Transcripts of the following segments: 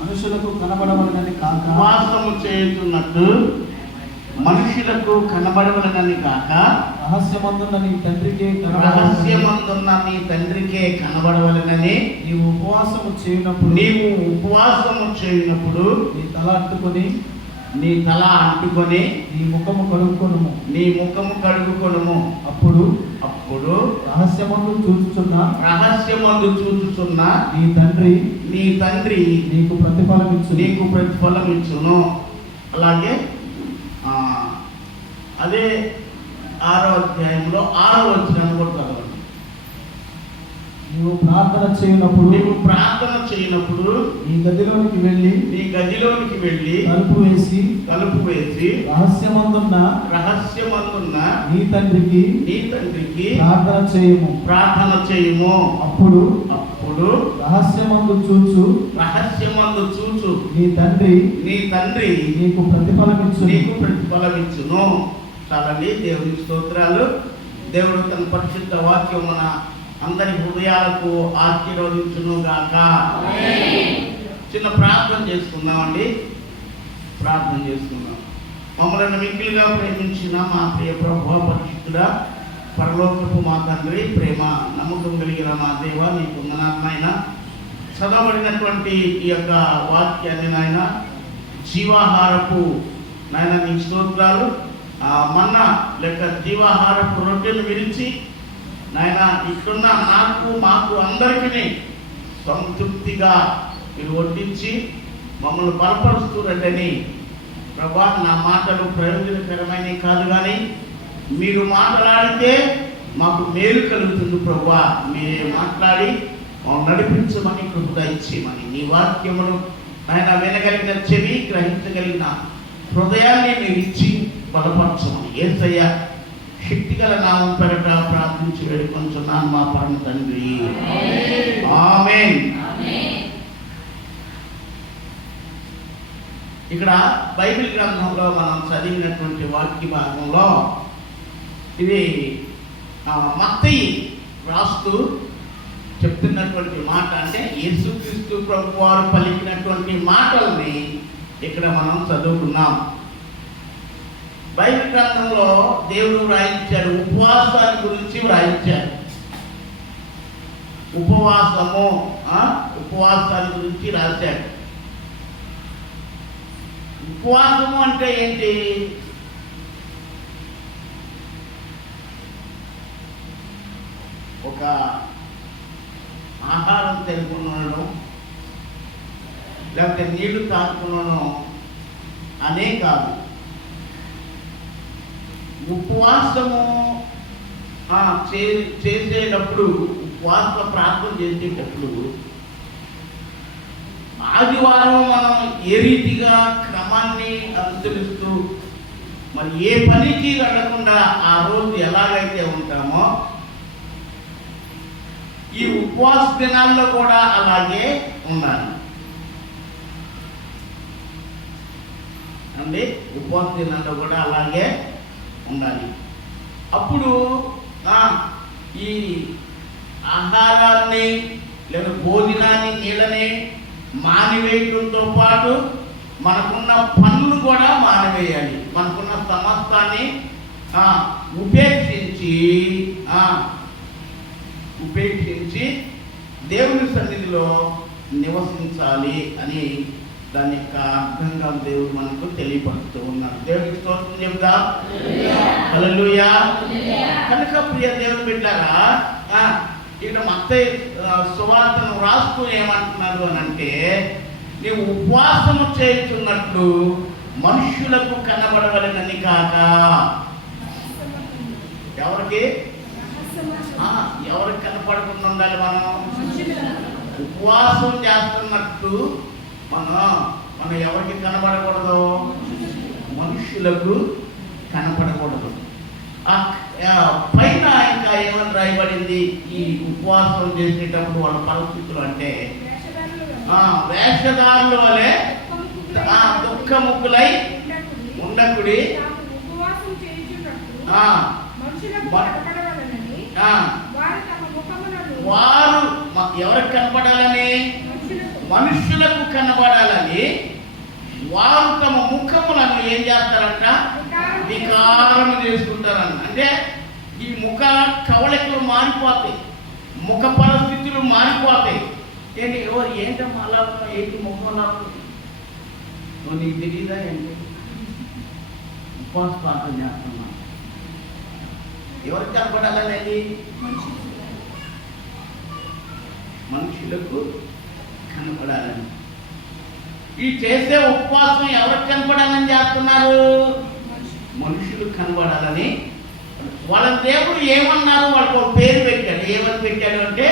మనుషులకు కనబడవలనని కాక ఉపవాసము చేయుచున్నట్టు మనుషులకు కనబడవలనని కాక రహస్యమందున్న నీ తండ్రికే రహస్యమందున్న నీ తండ్రికే కనబడవలనని నీవు ఉపవాసము చేయనప్పుడు నీ తల అంటుకొని నీ ముఖము కడుగుకొనుము అప్పుడు రహస్యమందు చూచుచున్న నీ తండ్రి నీకు ప్రతిఫలమిచ్చును. అలాగే అదే 6వ అధ్యాయంలో 6వ వచనాన్ని కూడా చదవండి. నీవు ప్రార్థన చేయనప్పుడు నీ గదిలోనికి వెళ్ళి తలుపు వేసి రహస్యమందున్న నీ తండ్రికి ప్రార్థన చేయుము. అప్పుడు రహస్యమందు చూచు నీ తండ్రి నీకు ప్రతిఫలమిచ్చును. చాలండి. దేవుని స్తోత్రాలు. దేవుడు తన పరిశుద్ధ వాక్యం మన అందరి హృదయాలకు ఆశీర్వదించును గాక. చిన్న ప్రార్థన చేసుకుందామండి. మమ్మల్ని మిక్కిలిగా ప్రేమించిన మా ప్రియ ప్రభువా, పరిశుద్ధుడా, పరలోకపు మా తండ్రి, ప్రేమ నమ్మకం కలిగిన మా దేవ, నీకు నాయన చదవబడినటువంటి ఈ యొక్క వాక్యాన్ని నాయన జీవాహారపు నాయన నీ స్తోత్రాలు. మన్నా లేక జీవాహారపు రొట్టెను విరిచి నాయన ఇక్కడున్న మాకు అందరికీ సంతృప్తిగా మీరు వడ్డించి మమ్మల్ని బలపరుస్తున్నట్టని ప్రభా, నా మాటలు ప్రయోజనకరమైనవి కాదు, కానీ మీరు మాట్లాడితే మాకు మేలు కలుగుతుంది ప్రభా. మీరే మాట్లాడి నడిపించమని కృప ఇచ్చేయమని, నీ వాక్యమును ఆయన వినగలిగిన చెవి, గ్రహించగలిగిన హృదయాన్ని మీరు ఇచ్చి బలపరచమని యేసయ్య శక్తిగల నామం పేరట ప్రార్థించి వేడుకొంచున్నాను మా పరమ తండ్రి. ఆమేన్. ఇక్కడ బైబిల్ గ్రంథంలో మనం చదివినటువంటి వాక్య భాగంలో ఇది మత్తయి రాస్తూ చెప్తున్నటువంటి మాట, అంటే యేసుక్రీస్తు ప్రభు వారు పలికినటువంటి మాటల్ని ఇక్కడ మనం చదువుకున్నాం. బైబిల్ గ్రంథంలో దేవుడు వ్రాయించాడు, ఉపవాసాన్ని గురించి వ్రాయించాడు. ఉపవాసాన్ని గురించి రాశాడు. ఉపవాసము అంటే ఏంటి? ఒక ఆహారం తినుకున్నాను లేకపోతే నీళ్లు తాగుకున్నాను అనే కాదు. ఉపవాసము చేసేటప్పుడు, ఉపవాస ప్రార్థన చేసేటప్పుడు ఆదివారం మనం ఏ రీతిగా క్రమాన్ని అనుసరిస్తూ మరి ఏ పనికి వెళ్ళకుండా ఆ రోజు ఎలాగైతే ఉంటామో, ఈ ఉపవాస దినాల్లో కూడా అలాగే ఉండాలి అండి. ఉపవాస దినాల్లో కూడా అలాగే ఉండాలి. అప్పుడు ఈ ఆహారాన్ని లేదా భోజనాన్ని, నీళ్ళని మానివేయడంతో పాటు మనకున్న పనులు కూడా మానివేయాలి. మనకున్న సమస్తాన్ని ఉపేక్షించి దేవుని సన్నిధిలో నివసించాలి అని దాని యొక్క అర్థంగా దేవుడు మనకు తెలియపరుస్తూ ఉన్నాడు. దేవుడికి స్తోత్రం చెప్తా. హల్లెలూయా. కనుక ప్రియ దేవుని బిడ్డలారా, ఇక్కడ మత్తయి సువార్తను రాస్తూ ఏమంటున్నారు అని అంటే, నీవు ఉపవాసము చేయుచున్నట్లు మనుష్యులకు కనబడవలనని కాక. ఎవరికి కనపడకుండా ఉండాలి? మనం ఉపవాసం చేస్తున్నట్టు మనం ఎవరికి కనపడకూడదు? మనుషులకు కనపడకూడదు. పైన ఇంకా ఏమని రాయబడింది? ఈ ఉపవాసం చేసేటప్పుడు వాళ్ళ పరిస్థితులు అంటే వేషధారుల వలె దుఃఖముఖులై ఉండకుడి, వారు ఎవరికి కనపడాలని? మనుషులకు కనబడాలని వారు తమ ముఖములను ఏం చేస్తారంట? వికారం చేసుకుంటారంట. అంటే ఈ ముఖ కవళికలు మారిపోతాయి, ముఖ పరిస్థితులు మారిపోతాయి. ఏంటి ఎవరు ఏంటమ్మా అలా ఏంటి ముఖం అలా నీకు తెలియదా ఏంటి? ఉపవాస ప్రార్థన చేస్తున్నా. ఎవరికి కనపడాలండి? మనుషులకు కనపడాలని. ఈ చేసే ఉపవాసం ఎవరికి కనపడాలని చేస్తున్నారు? మనుషులు కనబడాలని. వాళ్ళ దేవుడు ఏమన్నారు? వాళ్ళకి ఒక పేరు పెట్టాడు. ఏమని పెట్టాడు అంటే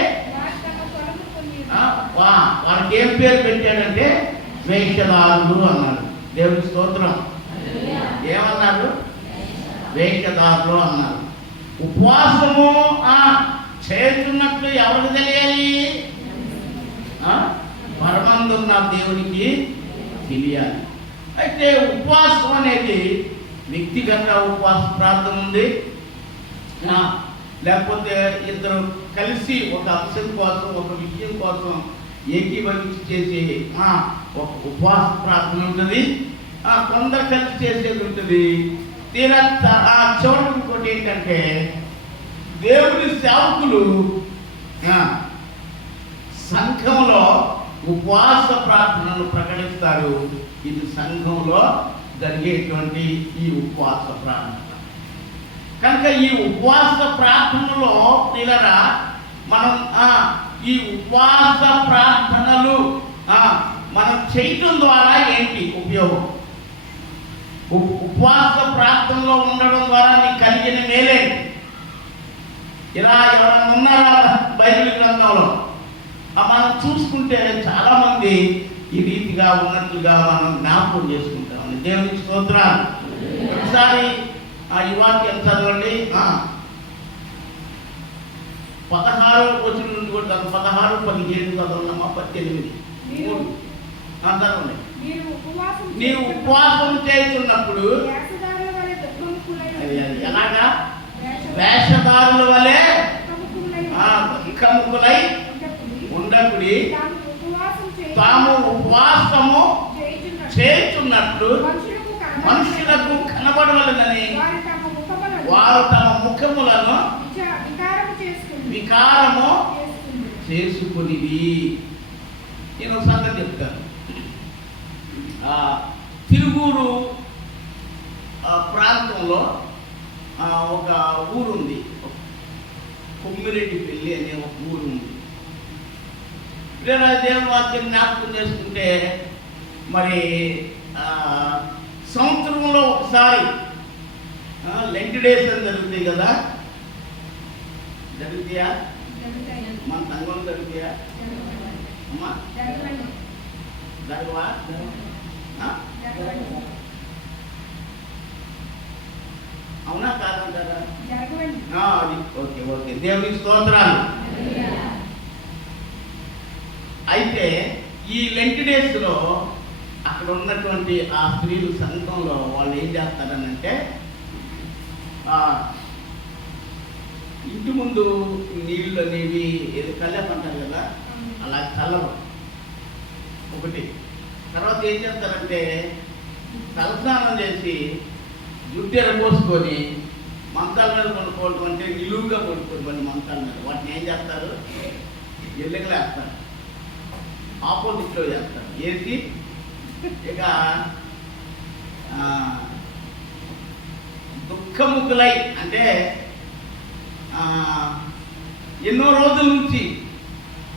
వాళ్ళకి ఏం పేరు పెట్టాడంటే వేషధారులు అన్నాడు. దేవుడి స్తోత్రం. ఏమన్నారు? వేషధారులు అన్నారు. ఉపవాసము చేస్తున్నట్లు ఎవరికి తెలియాలి? పరమందున్న దేవునికి తెలియాలి. అయితే ఉపవాసం అనేది వ్యక్తిగత ఉపవాస ప్రార్థన ఉంది, లేకపోతే ఇద్దరు కలిసి ఒక అంశం కోసం ఒక విషయం కోసం ఏకీభవించి చేసే ఒక ఉపవాస ప్రార్థన ఉంటుంది. కొందరు కలిసి చేసేది ఉంటుంది. తీరా చివరికి ఇంకోటి ఏంటంటే దేవుని సేవకులు సంఘంలో ఉపవాస ప్రార్థనను ప్రకటిస్తారు. ఇది సంఘంలో జరిగేటువంటి ఈ ఉపవాస ప్రార్థన. కనుక ఈ ఉపవాస ప్రార్థనలో పిల్లరా మనం ఈ ఉపవాస ప్రార్థనలు మనం చేయటం ద్వారా ఏంటి ఉపయోగం? ఉపవాస ప్రార్థనలో ఉండడం ద్వారా నీకు కలిగిన మేలేంటి? ఇలా ఎవరైనా ఉన్నారా బైబిల్ గ్రంథంలో? మనం చూసుకుంటే చాలా మంది ఈ రీతిగా ఉన్నట్లుగా మనం జ్ఞాపకం చేసుకుంటాం. దేవునికి స్తోత్రాలు. ఒకసారి ఈ వాక్యం చదవండి. 16వ వచనం నుండి కూడా 16, 17 చదవమ్మా. 18 చదవండి. నీవు ఉపవాసం చేస్తున్నప్పుడు ఎలాగా? వేషధారుల వలె ముఖములై ఉండకుడి. తాము ఉపవాసము చేస్తున్నట్లు మనుషులకు కనబడవలనని వారు తమ ముఖములను వికారము చేసుకునిది. నేను సంగతి చెప్తాను. తిరుగూరు ప్రాంతంలో ఒక ఊరుంది, కొమ్మిరెడ్డిపల్లి అనే ఒక ఊరు ఉంది. దేవుని వాక్యం జ్ఞాపకం చేసుకుంటే మరి సంవత్సరంలో ఒకసారి లెంట్ డేస్ అని జరుగుతాయి కదా. జరుగుతాయా? మన సంఘంలో జరుగుతాయా అమ్మా? జరగవా? అవునా కాదంటారా? అది ఓకే ఓకే. దేవునికి స్తోత్రాలు. అయితే ఈ లెంట్ డేస్ లో అక్కడ ఉన్నటువంటి ఆ స్త్రీలు సంఘంలో వాళ్ళు ఏం చేస్తారని అంటే ఇంటి ముందు నీళ్ళు అనేవి ఏదో కళ్ళేపంటారు కదా, అలా చల్లరు ఒకటి. తర్వాత ఏం చేస్తారంటే తలస్నానం చేసి జుట్టు ఎరపోసుకొని మంచాల మీద కొనుక్కోవడం అంటే నిలువుగా కొనుక్కోవాలి మంచాల మీద. వాటిని ఏం చేస్తారు? ఎల్లుగా వేస్తారు, ఆపోజిట్లో చేస్తారు. వేసి ఇక దుఃఖముఖులై అంటే ఎన్నో రోజుల నుంచి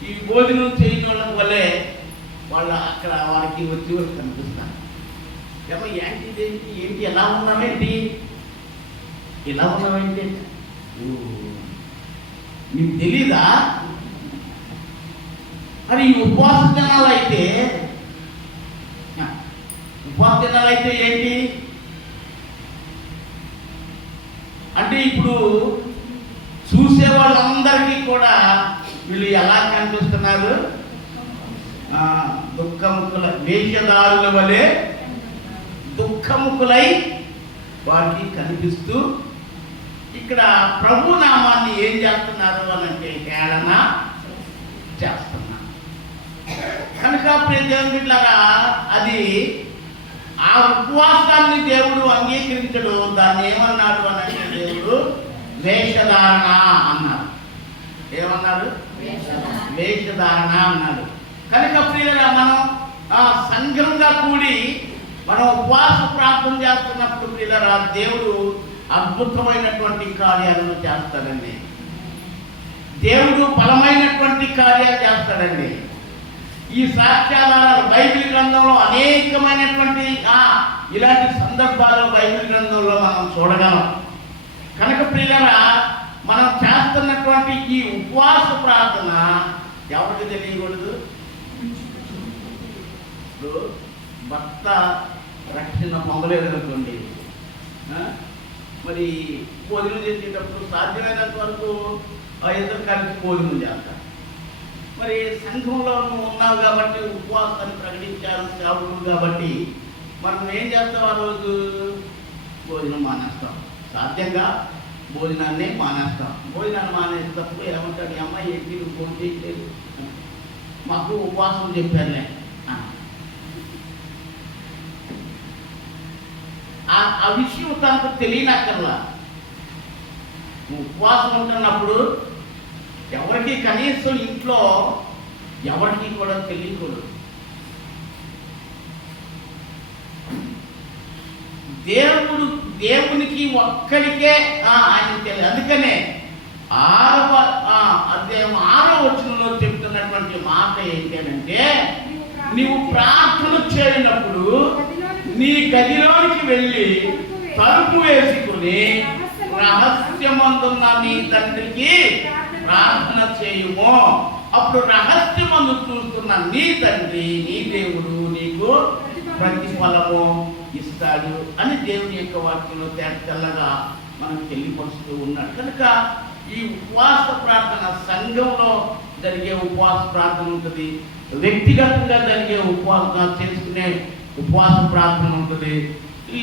ఈ భోజనం చేయని వాళ్ళ వల్లే వాళ్ళు అక్కడ వారికి వచ్చి కనిపిస్తారు. ఏమో ఏంటి ఏంటి ఎలా ఉన్నావేంటి, ఎలా ఉన్నావేంటి, మీకు తెలీదా? మరి ఈ ఉపవాస దినాలు అయితే ఏంటి అంటే ఇప్పుడు చూసే వాళ్ళందరికీ కూడా వీళ్ళు ఎలా కనిపిస్తున్నారు? దుఃఖముఖుల వేషధారుల వలె దుఃఖముఖులై వారికి కనిపిస్తూ ఇక్కడ ప్రభు నామాన్ని ఏం చేస్తున్నారు అని అంటే హేళన చేస్తున్నారు. కనుక కనుక ప్రియ దేవుని బిడ్డలారా, అది ఆ ఉపవాసాన్ని దేవుడు అంగీకరించడు. దాన్ని ఏమన్నాడు అని అంటే దేవుడు వేషధారణ అన్నాడు. ఏమన్నాడు? వేషధారణ అన్నాడు. కనుక ప్రియులారా, మనం సంఘంగా కూడి మనం ఉపవాస ప్రార్థన చేస్తున్నప్పుడు ప్రియులారా, దేవుడు అద్భుతమైనటువంటి కార్యాలను చేస్తాడండి. దేవుడు బలమైనటువంటి కార్యాలు చేస్తాడండి. ఈ సాక్ష్యాధారాలు బైబిల్ గ్రంథంలో అనేకమైనటువంటి ఇలాంటి సందర్భాలు బైబిల్ గ్రంథంలో మనం చూడగలం. కనుక ప్రియులారా, మనం చేస్తున్నటువంటి ఈ ఉపవాస ప్రార్థన ఎవరికి తెలియకూడదు. భర్త రక్షణ పొందలేదనుకోండి, మరి భోజనం చేసేటప్పుడు సాధ్యమైనంత వరకు ఇద్దరు కలిసి భోజనం చేస్తారు. మరి సంఘంలో నువ్వు ఉన్నావు కాబట్టి, ఉపవాసాన్ని ప్రకటించారు సేవకులు కాబట్టి, మనం ఏం చేస్తాం? ఆ రోజు భోజనం మానేస్తాం. సాధ్యంగా భోజనాన్ని మానేస్తాం. భోజనాన్ని మానేసేటప్పుడు ఏమంటాడు? ఈ అమ్మాయి ఏంటి నువ్వు భోజనం చేయలేదు, మాకు ఉపవాసం చెప్పారులే. ఆ విషయం తనకు తెలియనక్కర్లా. ఉపవాసం ఉంటున్నప్పుడు ఎవరికి కనీసం ఇంట్లో ఎవరికి కూడా తెలియకూడదు. దేవునికి ఒక్కడికే ఆయన తెలియదు. అందుకనే 6వ అధ్యాయం 6వ వచనంలో చెప్తున్నటువంటి మాట ఏంటంటే, నీవు ప్రార్థన చేయనప్పుడు నీ గదిలోనికి వెళ్ళి తలుపు వేసుకుని రహస్యమందున్న నీ తండ్రికి ప్రార్థన చేయుము. అప్పుడు రహస్యమందు చూస్తున్న నీ తండ్రి, నీ దేవుడు నీకు ప్రతిఫలము ఇస్తాడు అని దేవుని యొక్క వాక్యంలో తెల్లగా మనకు తెలియపరుస్తూ ఉన్నాడు. కనుక ఈ ఉపవాస ప్రార్థన సంఘంలో జరిగే ఉపవాస ప్రార్థన ఉంటుంది, వ్యక్తిగతంగా జరిగే ఉపవాస చేసుకునే ఉపవాస ప్రార్థన ఉంటుంది.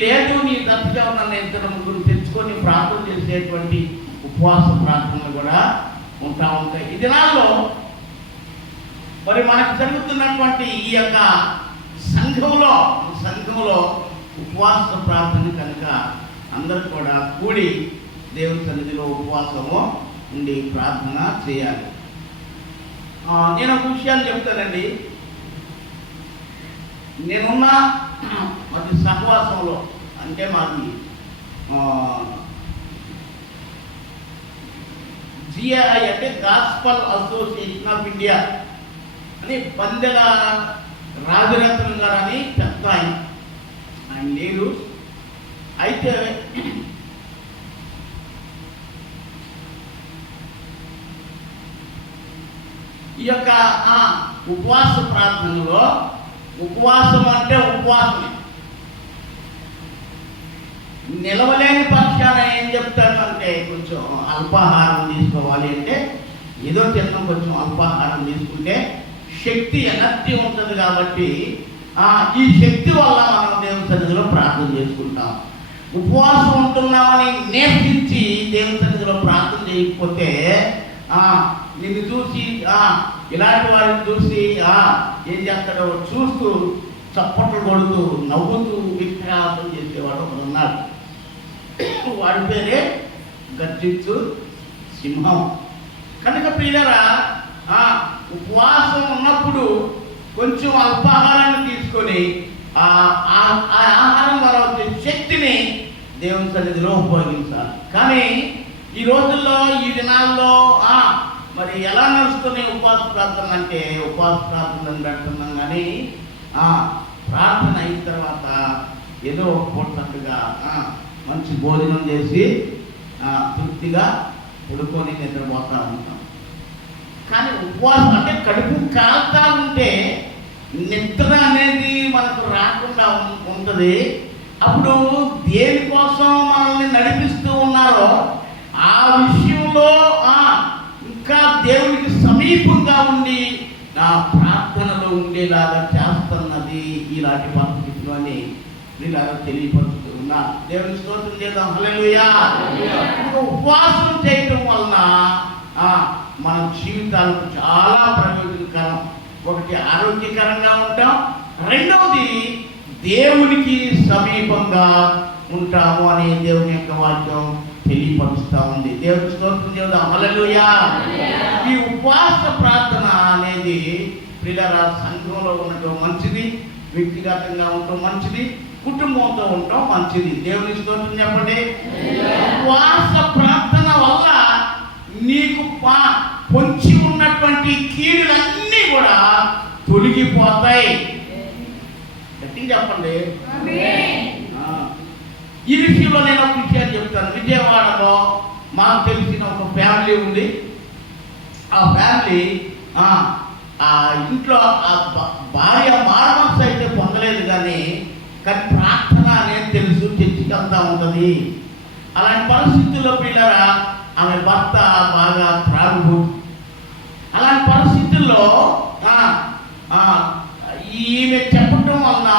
లేదు నీ దత్తగా ఉన్న ఇద్దరు ముగ్గురు తెచ్చుకొని ప్రార్థన చేసేటువంటి ఉపవాస ప్రార్థనలు కూడా ఉంటాయి. ఈ దినాల్లో మరి మనకు జరుగుతున్నటువంటి ఈ యొక్క సంఘంలో ఉపవాస ప్రార్థన కనుక అందరూ కూడా కూడి దేవుని సన్నిధిలో ఉపవాసము ఉండి ప్రార్థన చేయాలి. నేను ఒక విషయాలు చెప్తానండి. నేనున్న మాది సహవాసంలో, అంటే మాది GAI అంటే గాస్పల్ అసోసియేషన్ ఆఫ్ ఇండియా అని పందెల రాజరత్నం గారు అని పెద్ద ఆయన లేరు. అయితే ఈ యొక్క ఉపవాస ప్రార్థనలో, ఉపవాసం అంటే ఉపవాసమే, నిలవలేని పక్షాన ఏం చెప్తాడు అంటే కొంచెం అల్పాహారం తీసుకోవాలి. అంటే ఏదో తిన్నాం, కొంచెం అల్పాహారం తీసుకుంటే శక్తి ఎనర్జీ ఉంటుంది కాబట్టి ఈ శక్తి వల్ల మనం దేవుని సన్నిధిలో ప్రార్థన చేసుకుంటాం. ఉపవాసం ఉంటున్నామని నేర్పించి దేవుని సన్నిధిలో ప్రార్థన చేయకపోతే నిన్ను చూసి ఇలాంటి వారిని చూసి ఏం చేస్తాడో చూస్తూ చప్పట్లు కొడుతూ నవ్వుతూ విగ్రహాసం చేసేవాడు ఒకడు ఉన్నాడు. వాడి పేరే గర్జించు సింహం. కనుక ప్రియులారా, ఉపవాసం ఉన్నప్పుడు కొంచెం అల్పాహారాన్ని తీసుకొని ఆ ఆహారం వల్ల వచ్చే శక్తిని దేవుని సన్నిధిలో ఉపయోగించాలి. కానీ ఈ రోజుల్లో, ఈ దినాల్లో మరి ఎలా నడుస్తున్నాయి ఉపవాస ప్రార్థన అంటే, ఉపవాస ప్రార్థనలు పెడుతున్నాం కానీ ప్రార్థన అయిన తర్వాత ఏదో ఒక పూటగా మంచి భోజనం చేసి తృప్తిగా పడుకొని నిద్రపోతూ ఉంటాం. కానీ ఉపవాసం అంటే కడుపు కాలుతా ఉంటే నిద్ర అనేది మనకు రాకుండా ఉంటుంది. అప్పుడు దేనికోసం మనల్ని నడిపిస్తూ ఉన్నారో ఆ విషయంలో ఇంకా దేవునికి సమీపంగా ఉండి నా ప్రార్థనలో ఉండేలాగా చేస్తున్నది ఇలాంటి పరిస్థితులు అని ఇలాగా తెలియపరుస్తూ ఉన్నా. దేవుని స్తోత్రం చేద్దాం. హల్లెలూయా. ఉపవాసం చేయటం వలన మన జీవితాలకు చాలా ప్రయోజనకరం. ఒకటి ఆరోగ్యకరంగా రెండవది దేవునికి సమీపంగా ఉంటాము అని దేవుని యొక్క వాక్యం తెలియపరుస్తూ ఉంది. దేవుని స్తోత్రం చేద్దాం. హల్లెలూయా. ఈ ఉపవాస ప్రార్థన అనేది పిల్లల సంఘంలో ఉండటం మంచిది, వ్యక్తిగతంగా ఉండటం మంచిది, కుటుంబంతో ఉండటం మంచిది. దేవుని స్తోత్రం చెప్పండి. ఉపవాస ప్రార్థన వల్ల నీకు పొంచి ఉన్నటువంటి కీడులన్నీ కూడా తొలగిపోతాయి. గట్టిగా చెప్పండి. ఈ విషయంలో నేను ఒక విషయాన్ని చెప్తాను. విజయవాడలో మాకు తెలిసిన ఒక ఫ్యామిలీ ఉంది. ఆ ఫ్యామిలీ ఆ ఇంట్లో భార్య మారమనసు అయితే పొందలేదు, కానీ ప్రార్థన అనేది తెలుసు, చర్చికి వెళ్తా ఉంటుంది. అలాంటి పరిస్థితుల్లో పిల్లరా ఆమె భర్త బాగా త్రాగుడు. అలాంటి పరిస్థితుల్లో ఈమె చెప్పటం వలన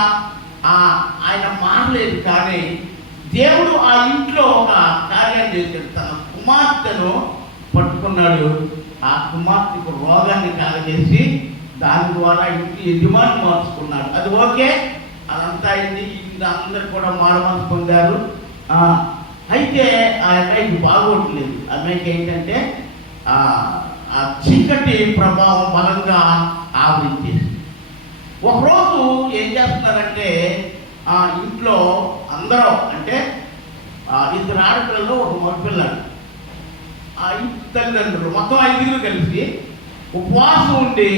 ఆయన మారలేదు. కానీ దేవుడు ఆ ఇంట్లో ఒక కార్యం చేశాడు. తన కుమార్తెను పట్టుకున్నాడు. ఆ కుమార్తెకు రోగాన్ని కలగజేసి దాని ద్వారా ఇంటి యజమాని మార్చుకున్నాడు. అది ఓకే, అదంతా అయింది. అందరు కూడా మారమనసు పొందారు. అయితే ఆ అమ్మాయికి బాగోట్లేదు. అమ్మాయికి ఏంటంటే ఆ చీకటి ప్రభావం బలంగా ఆవరించేసి ఒకరోజు ఏం చేస్తున్నారంటే ఇంట్లో అందరూ అంటే ఇద్దరు ఆడపిల్లలు ఒక మగపిల్లాడు, ఆ తల్లిదండ్రులు మొత్తం 5 కలిసి ఉపవాసం ఉండి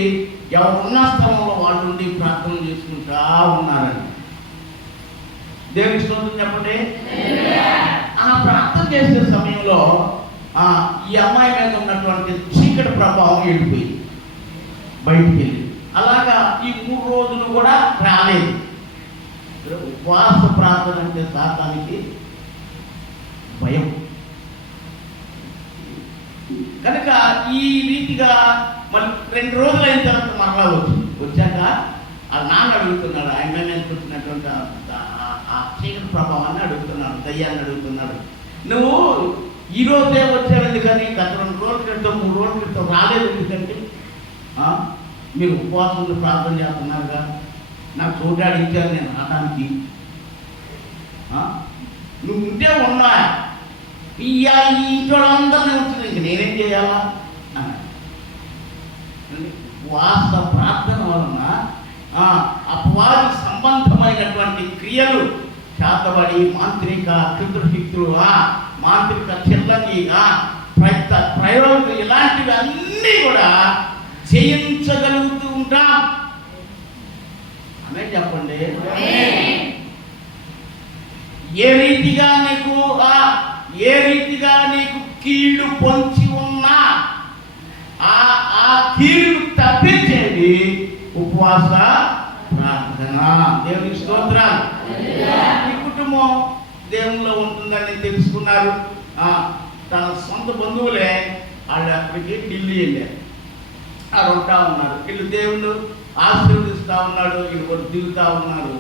ఎవరున్న స్థలంలో వాళ్ళు ఉండి ప్రార్థన చేసుకుంటా ఉన్నారండి. దేవుని స్తోత్రం చెప్పండి. ఆ ప్రార్థన చేసే సమయంలో ఈ అమ్మాయి మీద ఉన్నటువంటి చీకటి ప్రభావం వెళ్ళిపోయింది, బయటికి వెళ్ళి. అలాగా ఈ 3 రోజులు కూడా రాలేదు. ఉపవాస ప్రార్థన అంటే సాతానికి భయం కనుక ఈ రీతిగా మళ్ళీ 2 రోజులు అయిన తర్వాత మరలా వచ్చాక ఆ నాన్న అడుగుతున్నాడు, ఆయన మీద కూర్చున్నటువంటి ఆ చీకటి ప్రభావాన్ని అడుగుతున్నాడు, దయ్యాన్ని అడుగుతున్నాడు. నువ్వు ఈరోజే వచ్చావు ఎందుకని, గత 2 రోజుల క్రితం 3 రోజుల క్రితం రాలేదు ఎందుకంటే, మీరు ఉపవాసంలో ప్రార్థన చేస్తున్నారుగా, నాకు చూడాడు ఇచ్చారు నేను రావడానికి, నువ్వు ఉంటే ఉన్నా ఈ ఇంట్లో అందరినీ ఉంటుంది, ఇంక నేనేం చేయాలా అన్నాడు. ఉపవాస ప్రార్థన వలన అపవాది సంబంధమైనటువంటి క్రియలు, శాతబడి, మాంత్రిక క్షుద్రశక్తులు, మాంత్రిక చెల్లని ప్రయోగం, ఇలాంటివి అన్నీ కూడా జయించగలుగుతూ ఉంటాం. అనే చెప్పండి. ఏ రీతిగా నీకు కీడు పొంచి ఉన్నా ఆ కీడు తప్పించేది ఉపవాస ప్రార్థన. దేవునికి స్తోత్రాలు. ఈ కుటుంబం దేవునిలో ఉంటుందని తెలుసుకున్నారు. తన సొంత బంధువులే వాళ్ళు అక్కడికి ఢిల్లీ వెళ్ళారు. అక్కడ ఉంటా ఉన్నారు. వీళ్ళు దేవుళ్ళు ఆశీర్వదిస్తూ ఉన్నాడు, వీళ్ళు కొద్ది దిగుతూ ఉన్నారు.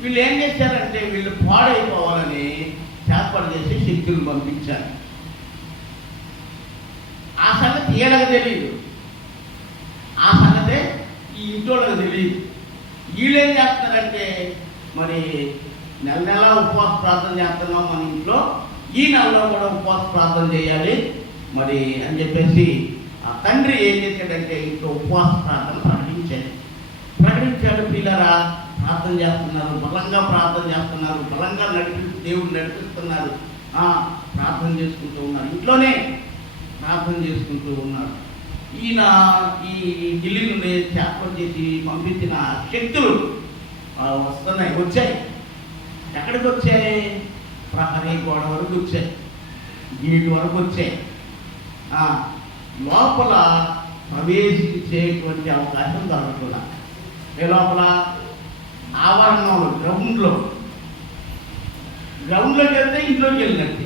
వీళ్ళు ఏం చేశారంటే వీళ్ళు పాడైపోవాలని ఏర్పాటు చేసి శక్తులు పంపించారు. ఆ సంగతి వీళ్ళకి తెలియదు, ఆ సంగతే ఈ ఇంట్లోకి తెలియదు. వీళ్ళు ఏం చేస్తున్నారంటే, మరి నెల ఉపవాస ప్రార్థన చేస్తున్నాం మన ఇంట్లో, ఈ నెలలో కూడా ఉపవాస ప్రార్థన చేయాలి మరి అని చెప్పేసి ఆ తండ్రి ఏం చేశాడంటే ఇంట్లో ఉపవాస ప్రార్థన ప్రకటించాడు. పిల్లరా ప్రార్థన చేస్తున్నారు, బలంగా ప్రార్థన చేస్తున్నారు, బలంగా దేవుడు నడిపిస్తున్నారు, ప్రార్థన చేసుకుంటూ ఉన్నారు, ఇంట్లోనే ప్రార్థన చేసుకుంటూ ఉన్నారు. ఈయన ఈ ఢిల్లీ నుండి ఏర్పాటు చేసి పంపించిన శక్తులు వచ్చాయి. ఎక్కడికి వచ్చాయి? ప్రహరీ గోడ వరకు వచ్చాయి, గేటు వరకు వచ్చాయి. లోపల ప్రవేశించేటువంటి అవకాశం దొరకకుండా, ఏ లోపల ఆవరణంలో గ్రౌండ్లోకి వెళ్తే ఇంట్లోకి వెళ్ళినట్టు,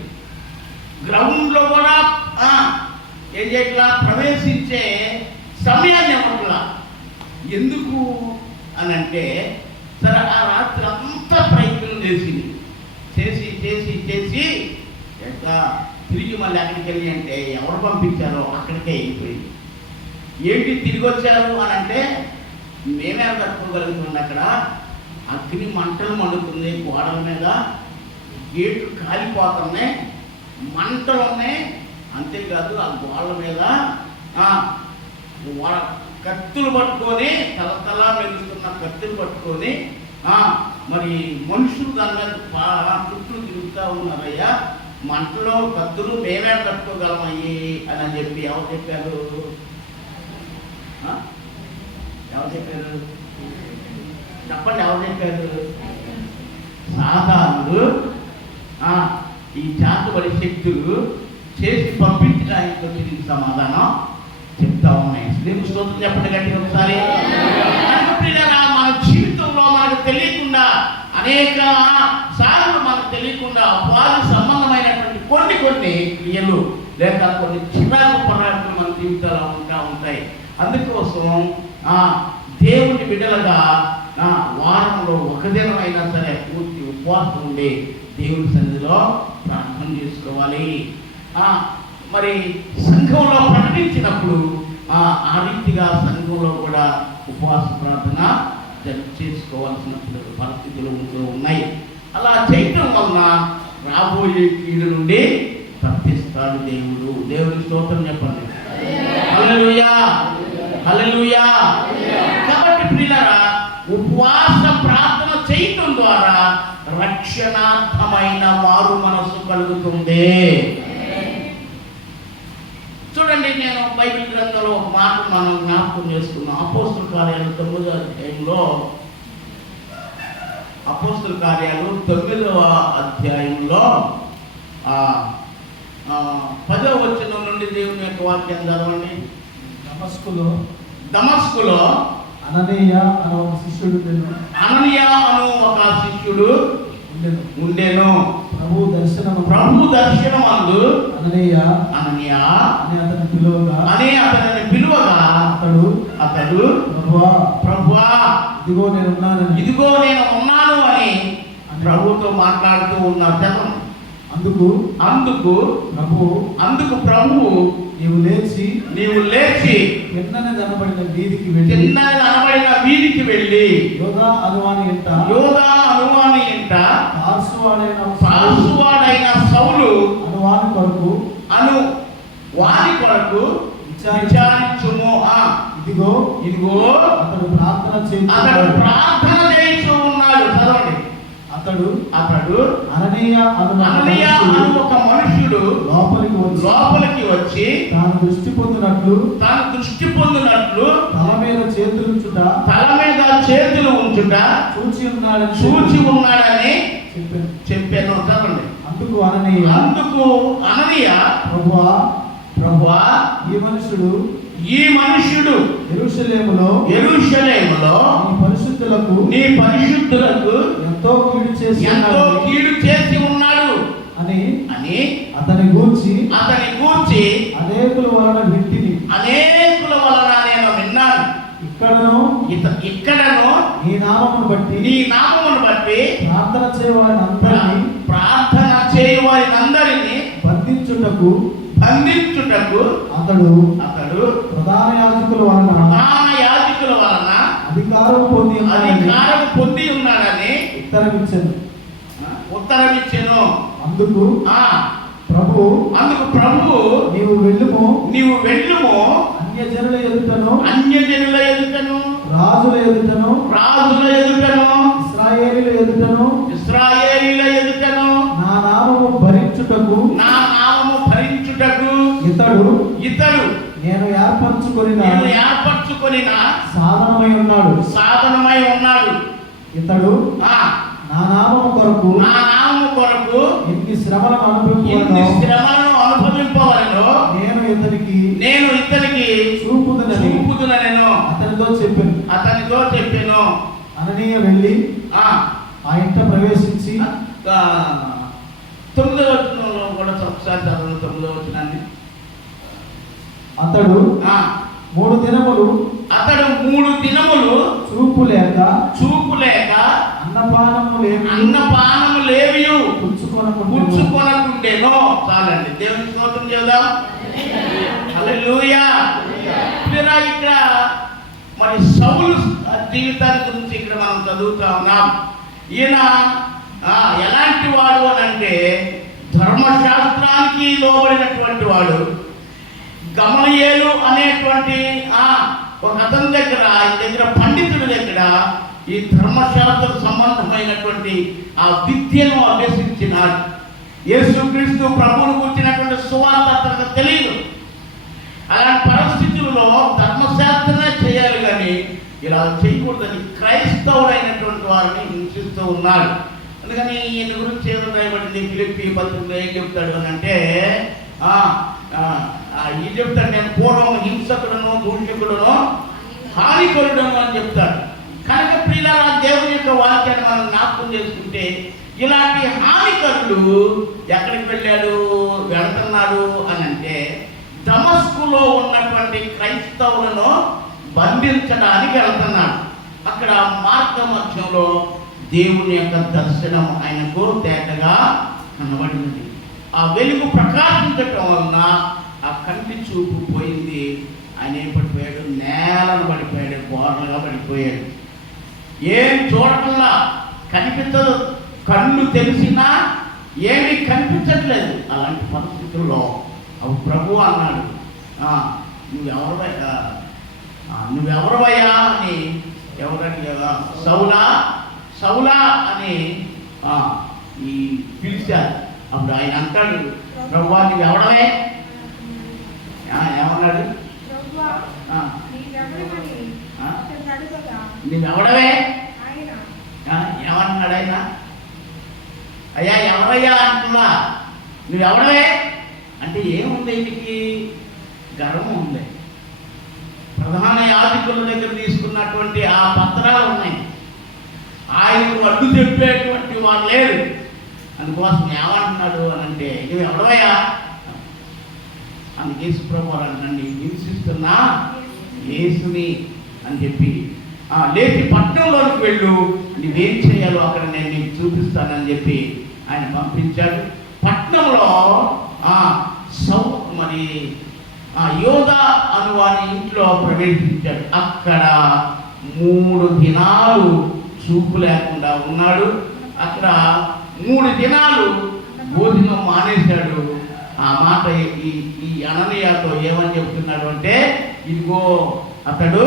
గ్రౌండ్లో కూడా ఏం చేయట్లా, ప్రవేశించే సమయాన్ని ఇవ్వట్లా. ఎందుకు అని అంటే, సరే ఆ రాత్రి అంతా ప్రయత్నం చేసి ఎంత తిరిగి మళ్ళీ అక్కడికి వెళ్ళి అంటే ఎవరు పంపించారో అక్కడికే అయిపోయింది. ఏంటి తిరిగి వచ్చారు అని అంటే, మేమే తట్టుకోగలుగుతుంది. అక్కడ అగ్ని మంటలు మండుతుంది, గోడల మీద గేట్లు కాలిపోతున్నాయి, మంటలు ఉన్నాయి. అంతేకాదు ఆ గోడల మీద కత్తులు పట్టుకొని తల మెలుస్తున్న కత్తులు పట్టుకొని మరి మనుషులు దాని మీద చుట్టూ తిరుగుతూ ఉన్నారయ్యా. మంటలో కత్తులు మేమే కట్టుకోగలమయ్యి అని చెప్పి ఎవరు చెప్పారు? ఎవరు చెప్పారు చెప్పండి, ఎవరు చెప్పారు? సాధారణుడు ఈ చేతబడి శక్తులు చేసి పంపించడానికి వచ్చి సమాధానం చెప్తా ఉన్నాయి. దేవుని స్తోత్రం చెప్పండి గట్టిగా ఒకసారి. మన జీవితంలో మనకు తెలియకుండా అనేక సార్లు మనకు తెలియకుండా అపవాది సంబంధమైనటువంటి కొన్ని క్రియలు లేక కొన్ని చిరాకు పరాకులు మన జీవితాల్లో ఉంటాయి. అందుకోసం దేవుని బిడ్డలుగా వారంలో ఒక దినమైనా సరే పూర్తి ఉపవాసం ఉండి దేవుని సన్నిధిలో ప్రార్థన చేసుకోవాలి. మరి సంఘంలో ప్రకటించినప్పుడు ఆ రీతిగా సంఘంలో కూడా ఉపవాస ప్రార్థన చేసుకోవాల్సిన పరిస్థితులు ఉన్నాయి. అలా చేయటం వలన రాబోయే కీడు నుండి తప్పిస్తాడు దేవుడు. దేవుని స్తోత్రం చెప్పండి. హల్లెలూయా, హల్లెలూయా. కాబట్టి ప్రియులారా, ఉపవాస ప్రార్థన చేయటం ద్వారా రక్షణార్థమైన మారు మనస్సు కలుగుతుంది. చూడండి, నేను బైబిల్ గ్రంథంలో ఒక మాట మనం జ్ఞాపకం చేసుకున్నాం. అపోస్తుల కార్యాలు 9వ అధ్యాయంలో 10వ వచనం నుండి దేవుని యొక్క వాక్యం చదవండి. దమస్కులో అననీయ అను ఒక శిష్యుడు ఉండెను. ప్రభు దర్శనమందు అననీయ అని అతనిని పిలువగా అతడు ప్రభువా ఇదిగో నేను ఉన్నాను అని ప్రభుతో మాట్లాడుతూ ఉన్నారు. చెప్పండి. అందుకు ప్రభువు నీవు లేచి కిందన కనబడిన వీధికి వెళ్ళి యోధా అనువాని ఇంట పార్సువాడైన సౌలు వాని కొరకు విచారించుము. ఇదిగో అతడు ప్రార్థన చేస్తూ ఉన్నాడు. చదవండి. అతడు అననీయ అను ఒక మనుష్యుడు లోపలికి వచ్చి తాను దృష్టి పొందినట్లు తల మీద చేతులు ఉంచుట చూచి ఉన్నాడని చెప్పాను. చదవండి. అందుకు అననీయ ప్రభువా ఈ మనుష్యుడు యెరూషలేములో నీ పరిశుద్ధులకు ఎంతో కీడు చేసి ఉన్నాడు అని అతని గూర్చి అనేకుల వలన నేను విన్నాను. ఇక్కడను నీ నామమును బట్టి ప్రార్థన చేయవారినందరినీ బంధించుటకు అతడు ప్రధాన యాజకుల వలన అధికారం పొంది ఉన్నాడని ఉత్తరమిచ్చెను. అందుకు ప్రభువు నీవు వెళ్ళుము అన్యజనుల ఎదుటను రాజుల ఎదుటను ఇశ్రాయేలీయుల ఎదుటను నా నామము భరించుటకు ఇతడు నేను ఏర్పరచుకొనిన సాధనమై ఉన్నాడు. ఇతడు నా నామము కొరకు ఎన్ని శ్రమలను అనుభవింపవలెనో నేను ఇతనికి చూపుదునెను అతనితో చెప్పెను. అననీయ వెళ్ళి ఆ ఇంట ప్రవేశించి 9వ వచనంలో కూడా ఒకసారి చదవండి. 9వ వచనాన్ని. అతడు 3 దినములు చూపు లేక అన్నపానము లేవియు పుచ్చుకొనకుండెనో. చాలండి. దేవుని స్తోత్రం చేద్దాం. హల్లెలూయా. ఇక్కడ మరి సౌలు జీవితాన్ని గురించి ఇక్కడ మనం చదువుతా ఉన్నాం. ఈయన ఎలాంటి వాడు అని అంటే ధర్మశాస్త్రానికి లోబడినటువంటి వాడు. గమలీయేలు అనేటువంటి ఒక అతని దగ్గర పండితుడి దగ్గర ఈ ధర్మశాస్త్ర సంబంధమైనటువంటి ఆ విద్యను అభ్యసించినాడు. యేసుక్రీస్తు ప్రభువును గురించినటువంటి సువార్త అతనికి తెలియదు. అలాంటి పరిస్థితుల్లో ధర్మశాస్త్రమే చేయాలి కానీ ఇలా చేయకూడదని క్రైస్తవులైనటువంటి వారిని హింసిస్తూ ఉన్నాడు. అందుకని ఈయన గురించి ఏదో రాయబడింది ఫిలిప్పీ పత్రికలో ఏం చెప్తాడు అని అంటే ఈ చెప్తాడు, నేను పూర్వం హింసకుడును దూషకుడును హానికరుడును అని చెప్తాడు. కనుక ప్రియులారా, దేవుని యొక్క వాక్యాన్ని మనం జ్ఞాపకం చేసుకుంటే ఇలాంటి హానికరుడు ఎక్కడికి వెళ్తున్నాడు అని అంటే దమస్కులో ఉన్నటువంటి క్రైస్తవులను బంధించడానికి వెళ్తున్నాడు. అక్కడ మార్గ మధ్యంలో దేవుని యొక్క దర్శనం ఆయనకు తేటగా కనబడింది. ఆ వెలుగు ప్రకాశించటం వలన ఆ కంటి చూపు పోయింది. ఆయన ఏం పడిపోయాడు? నేలను పడిపోయాడు, బోర్లుగా పడిపోయాడు. ఏం చూడటంలా, కనిపించదు. కళ్ళు తెలిసినా ఏమీ కనిపించట్లేదు. అలాంటి పరిస్థితుల్లో ప్రభు అన్నాడు, నువ్వెవరవయ్యా అని ఎవరని సౌలా సౌలా అని ఈ పిలిచారు. అప్పుడు ఆయన అంటాడు, ప్రభువా నువ్వెవడవే? ఏమన్నాడు? నువ్వెవడవే ఏమన్నాడు ఆయన? అయ్యా ఎవరయ్యా అంటున్నా, నువ్వెవడవే అంటే ఏముంది? ఇంటికి గర్వం ఉంది. ప్రధాన యాజకుల దగ్గర తీసుకున్నటువంటి ఆ పత్రాలు ఉన్నాయి. ఆయనకు అడ్డు చెప్పేటువంటి వారు లేరు. అందుకోసం ఏమంటున్నాడు అని అంటే, నువ్వు ఎవడవయ్యా? అందుకే యేసుప్రభు నన్ను హింసిస్తున్నా యేసుని అని చెప్పి లేచి పట్టణంలోకి వెళ్ళు, నువ్వేం చేయాలో అక్కడ నేను నీకు చూపిస్తానని చెప్పి ఆయన పంపించాడు. పట్టణంలో మరి యోధా అను వారి ఇంట్లో ప్రవేశించాడు. అక్కడ 3 దినాలు చూపు లేకుండా ఉన్నాడు. అక్కడ 3 దినాలు భోజనం మానేశాడు. ఆ మాట ఈ అననీయతో ఏమని చెప్తున్నాడు అంటే, ఇదిగో అతడు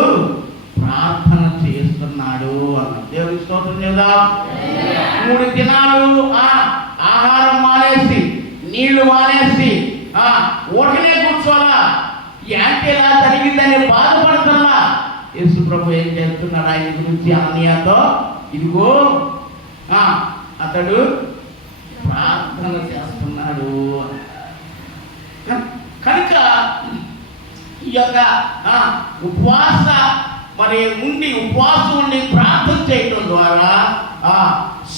ప్రార్థన చేస్తున్నాడు అన్న. దేవుని స్తోత్రం చేద్దాం. 3 దినాలు ఆహారం మానేసి, నీళ్లు మానేసి ఓటనే కూర్చోవాలా, ఏంటి ఇలా జరిగిందని బాధపడుతున్నా. యేసు ప్రభు ఏం చేస్తున్నాడు ఆయన గురించి అననీయతో? ఇదిగో అతడు ప్రార్థన చేస్తున్నాడు. కనుక ఈ యొక్క ఉపవాసం ఉండి ప్రార్థన చేయడం ద్వారా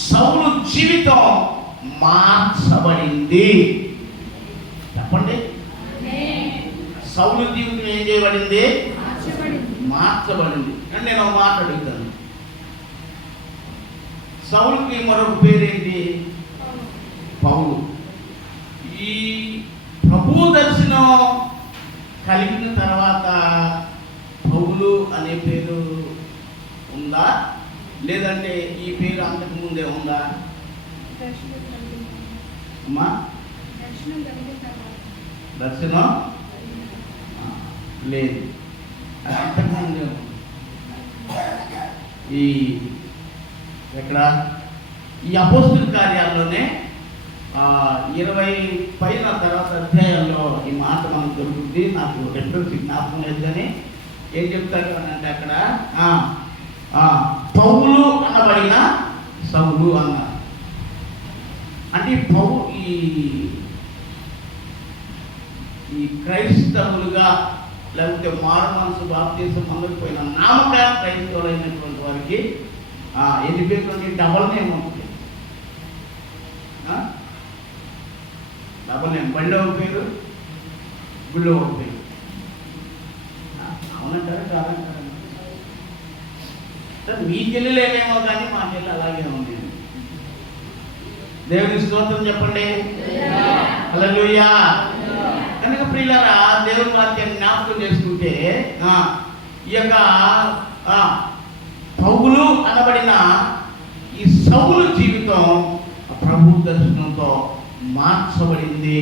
సౌలు జీవితం మార్చబడింది. చెప్పండి, సౌలు జీవితం ఏం చేయబడింది? మార్చబడింది. నేను ఒక మాట అడుగుతాను, సౌలుకి మరొక పేరేంటి? పౌలు. ఈ ప్రభు దర్శనం కలిగిన తర్వాత పౌలు అనే పేరు ఉందా, లేదంటే ఈ పేరు అంతకు ముందే ఉందా? అమ్మా, దర్శనం లేదు, అంతకుముందే ఈ ఎక్కడ ఈ అపోస్తుల కార్యాల్లోనే 20 పైన తర్వాత అధ్యాయంలో ఈ మాట మనకు దొరుకుతుంది. నాకు రెఫరెన్స్ జ్ఞాపకం లేదు కానీ ఏం చెప్తారు అని అంటే అక్కడ పౌలు అనబడిన సౌలు అన్నారు. అంటే ఈ క్రైస్తవులుగా లేకపోతే మారు మనసు బాప్తీసం పొందకపోయిన నామకార క్రైస్తవులైనటువంటి వారికి ఎన్ని పేర్లు? డబల్ నేమ్ ఉంటుంది. డబల్ నేమ్, బండి ఒక పేరు, గుళ్ళో ఒక పేరు. అవునంటారా కాదంటారా? మీ చెల్లెలేమేమో కానీ మా చెల్లి అలాగే ఉంది. దేవుని స్తోత్రం చెప్పండి. హల్లెలూయా. కనుక ప్రియులారా, దేవుని వాక్యాన్ని జ్ఞాపకం చేసుకుంటే ఈ యొక్క పౌలు అనబడిన ఈ సౌలు జీవితం ప్రభు దర్శనంతో మార్చబడింది.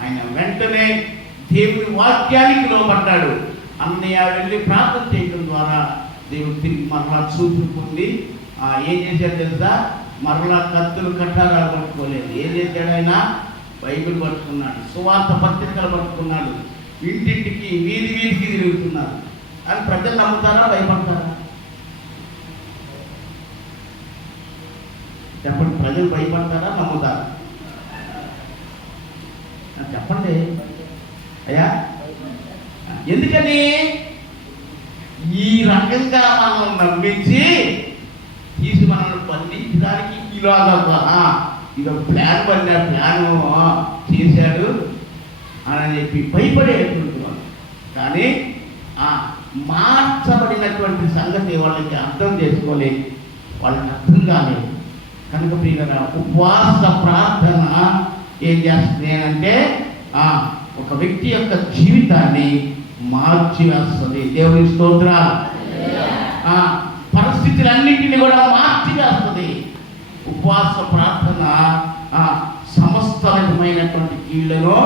ఆయన వెంటనే దేవుని వాక్యానికి లోబడ్డాడు. అన్నయ్య వెళ్ళి ప్రార్థన చేయడం ద్వారా దేవుడు తిరిగి మరలా చూపు పొంది ఏం చేశాడు తెలుసా? మరలా కత్తులు కట్టారాలు పట్టుకోలేదు. ఏం చేశాడు? ఆయన బైబిల్ పట్టుకున్నాడు, సువార్త పత్రికలు పట్టుకున్నాడు, ఇంటింటికి వీధి వీధికి తిరుగుతున్నాడు. అని ప్రజలు నమ్ముతారా, భయపడతారా? చెప్పండి, ప్రజలు భయపడతారా, నమ్ముతారా? చెప్పండి అయ్యా. ఎందుకని? ఈ రకంగా మనం నమ్మించి తీసి మనల్ని బంధించడానికి ఇదో ప్లాన్ చేశాడు అని చెప్పి భయపడేటువంటి వాళ్ళు. కానీ మార్చబడినటువంటి సంగతి వాళ్ళకి అర్థం చేసుకోలేదు, వాళ్ళకి అర్థం కాలేదు. కనుక ప్రియులారా, ఉపవాస ప్రార్థన ఏం చేస్తుంది అంటే ఒక వ్యక్తి యొక్క జీవితాన్ని మార్చి వేస్తుంది. దేవుని స్తోత్రాలు. పరిస్థితులన్నింటినీ కూడా మార్చి వేస్తుంది. ఉపవాస ప్రార్థన సమస్త విధమైనటువంటి కీళ్లను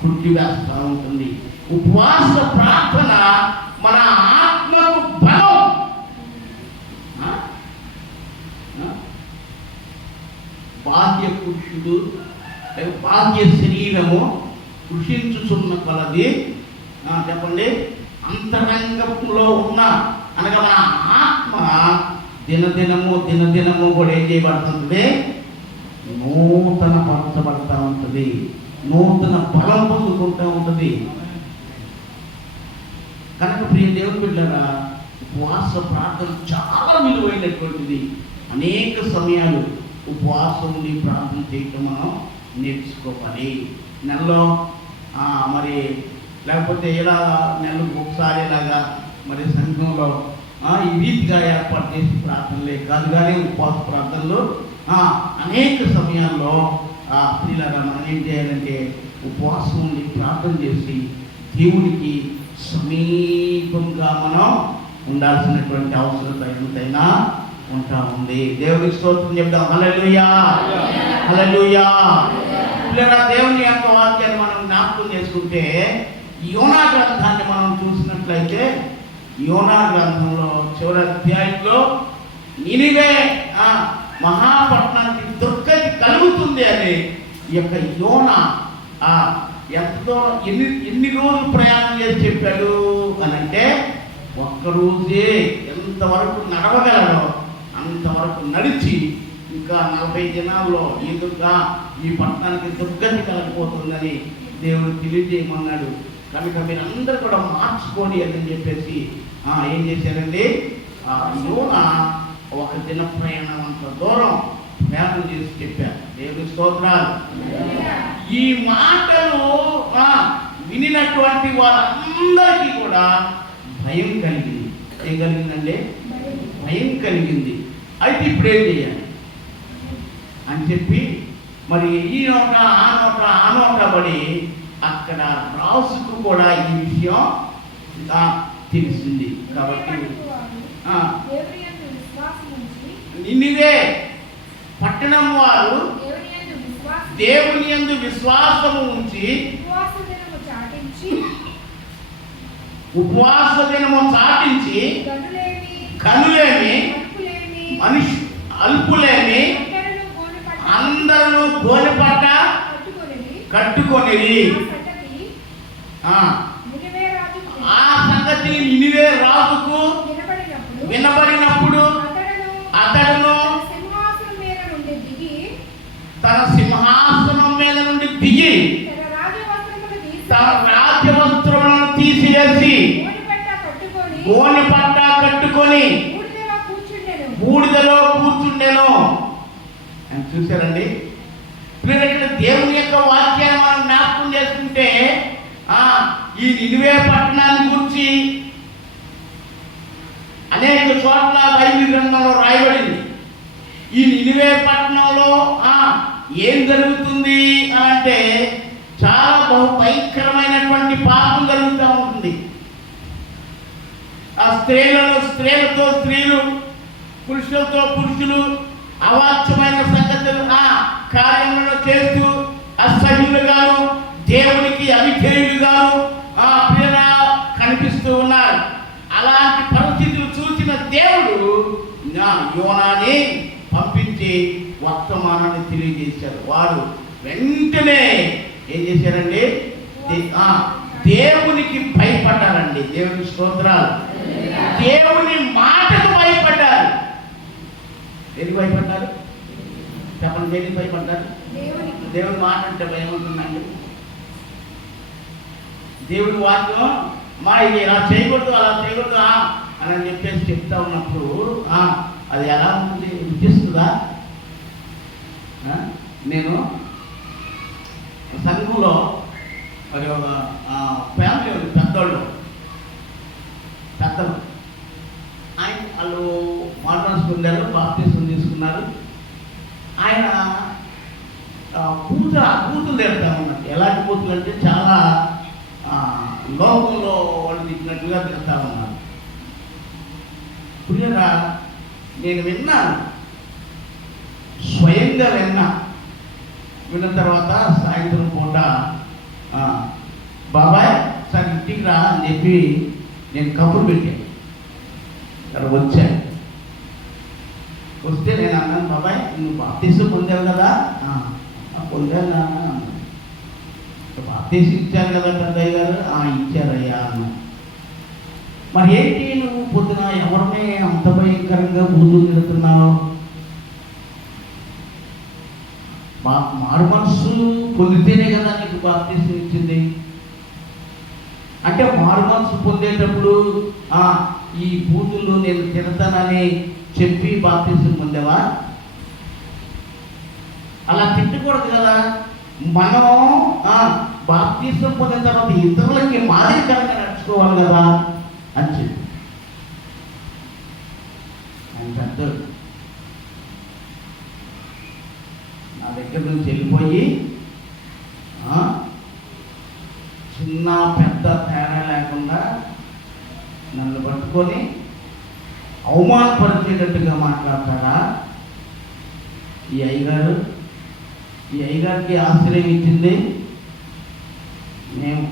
కుట్టి వేస్తూ ఉంటుంది. ఉపవాస ప్రార్థన మన ఆత్మకు బలం. బాహ్య పురుషుడు, బాహ్య శరీరము కృషించుచున్న కొలది చెప్పండి, అంతరంగంలో ఉన్న అనగా మన ఆత్మ దినదినము కూడా ఏం చేయబడుతుంది? నూతన పరచబడతా ఉంటుంది, నూతన బలం పొందుకుంటూ ఉంటుంది. కనుక ప్రియ దేవుని బిడ్డలారా, ఉపవాస ప్రార్థన చాలా విలువైనటువంటిది. అనేక సమయాలు ఉపవాసం ఉండి ప్రార్థన చేయటం మనం నేర్చుకోవాలి. నెలలో మరి లేకపోతే ఇలా నెలకు ఒకసారి ఇలాగా మరి సంఘంలో ఈ రీతిగా ఏర్పాటు చేసి ప్రార్థనలే కాదు, కానీ ఉపవాస ప్రార్థనలు అనేక సమయాల్లో పిల్లగా మనం ఏం చేయాలంటే ఉపవాసం ఉండి ప్రార్థన చేసి దేవునికి సమీపంగా మనం ఉండాల్సినటువంటి అవసరత ఎంతైనా ఉంటా ఉంది. దేవునికి స్తోత్రం చెప్తాం. హల్లెలూయా, హల్లెలూయా. పిల్లరా, దేవుని యొక్క వాక్యాన్ని మనం జ్ఞాపకం చేసుకుంటే యోనా గ్రంథాన్ని మనం చూసినట్లయితే యోనా గ్రంథంలో చివరి అధ్యాయంలో నినివే మహాపట్నానికి దుర్గతి కలుగుతుంది అని ఈ యొక్క యోనా ఎంతో ఎన్ని రోజులు ప్రయాణం చేసి చెప్పాడు అని అంటే, ఒక్కరోజే ఎంతవరకు నడవగలడో అంతవరకు నడిచి ఇంకా 40 దినాల్లో ఎదురుగా ఈ పట్టణానికి దుర్గతి కలగపోతుందని దేవుడు తెలియజేయమన్నాడు. కనుక మీరందరూ కూడా మార్చుకోండి అని చెప్పేసి ఏం చేశారండి? యోనా ఒక దిన ప్రయాణం అంత దూరం ప్రయాణం చేసి చెప్పారు. దేవుని స్తోత్రాలు. ఈ మాటలు వినినటువంటి వారందరికీ కూడా భయం కలిగింది. ఏం కలిగిందండి? భయం కలిగింది. అయితే ఇప్పుడు ఏం చేయాలి అని చెప్పి మరి ఈ నోట ఆ నోట పడి అక్కడ రాసుకు కూడా ఈ విషయం తెలిసింది. కాబట్టి నినివే పట్టణం వారు దేవుని యందు విశ్వాసము ఉంచి ఉపవాస దినము చాటించి కనులేమి మనిషి అల్పులేమి అందరూ గోనెపట్ట కట్టుకొని ఆ సంగతి నినివే రాజుకు వినబడినప్పుడు అతడును తన సింహాసనం మీద నుండి దిగి తన రాజ్యవస్త్రములను తీసివేసి గోనెపట్ట కట్టుకొని బూడిదలో కూర్చుండెను. అని చూశారండి. ఇక్కడ దేవుని యొక్క వాక్యాన్ని మనం జ్ఞాపకం చేసుకుంటే ఈ నినివే పట్టణాన్ని గురించి అనేక చోట్ల బైబిల్ గ్రంథంలో రాయబడింది. ఈ నినివే పట్టణంలో ఏం జరుగుతుంది అంటే చాలా భయంకరమైనటువంటి పాపం జరుగుతూ ఉంటుంది. ఆ స్త్రీలను స్త్రీలతో స్త్రీలు, పురుషులతో పురుషులు అవాచ్యమైన సంగతులు కార్యములను చేస్తూ అసహ్యులుగాను దేవునికి అవిధేయులుగాను ప్రియరా కనిపిస్తూ ఉన్నారు. అలాంటి పరిస్థితులు చూసిన దేవుడు యోనాని పంపించి వర్తమానాన్ని తెలియజేశారు. వారు వెంటనే ఏం చేశారండి? దేవునికి భయపడ్డారండి. దేవుని స్తోత్రాలు. దేవుని మాటకు భయపడ్డారు. దేనికి భయపడ్డారు చెప్పండి? దేనికి భయపడ్డారు? దేవుని మాట అంటే భయం ఉంటుందండి. దేవుడి వాక్యం ఇది ఇలా చేయకూడదు, అలా చేయకూడదు అని చెప్పేసి చెప్తా ఉన్నప్పుడు అది ఎలా ఉంటుంది? రుచిస్తుందా? నేను సంఘంలో అది ఒక ఫ్యామిలీ ఉంది, పెద్దలు వాళ్ళు మాట్లాడుకు పొందారు, బాప్తిసం తీసుకున్నారు. ఆయన బూతులు తిడతా ఉన్నారు. ఎలాంటి బూతులు అంటే చాలా లోకంలో వాళ్ళు తిట్టినట్టుగా తిడతా ఉన్నారు. ప్రియరా, నేను విన్నాను, స్వయంగా విన్న తర్వాత సాయంత్రం పూట బాబాయ్ సార్ ఇంటికి రా అని చెప్పి నేను కబురు పెట్టాను. ఇక్కడ వచ్చాను. వస్తే నేను అన్నాను, బాబాయ్ నువ్వు బాప్తిసం పొందావు కదా? పొందాను అన్నాను. బాప్తిసం ఇచ్చారు కదా పెద్దయ్య గారు? ఇచ్చారయ్యా అన్నాను. మరి ఏంటి నువ్వు పొద్దున ఎవరిని అంత భయంకరంగా బూతులు తిడుతున్నావు? మారు మనసు పొందితేనే కదా నీకు బాప్తిసం ఇచ్చింది. అంటే మారు మనసు పొందేటప్పుడు ఈ బూతులు నేను తిడతానని చెప్పి బాప్తిసం పొందావా? అలా తిట్టకూడదు కదా. మనం బాప్తిసం పొందిన తర్వాత ఇతరులకి మాదిరికరంగా నడుచుకోవాలి కదా అని చెప్పి ఆయన పెద్దడు నా దగ్గర నుంచి వెళ్ళిపోయి చిన్న పెద్ద తేడా లేకుండా నన్ను పట్టుకొని అవమానపరిచేటట్టుగా మాట్లాడతాడా ఈ అయ్యగారు? ఈ అయ్యగారికి ఆశ్రయం ఇచ్చింది మేము.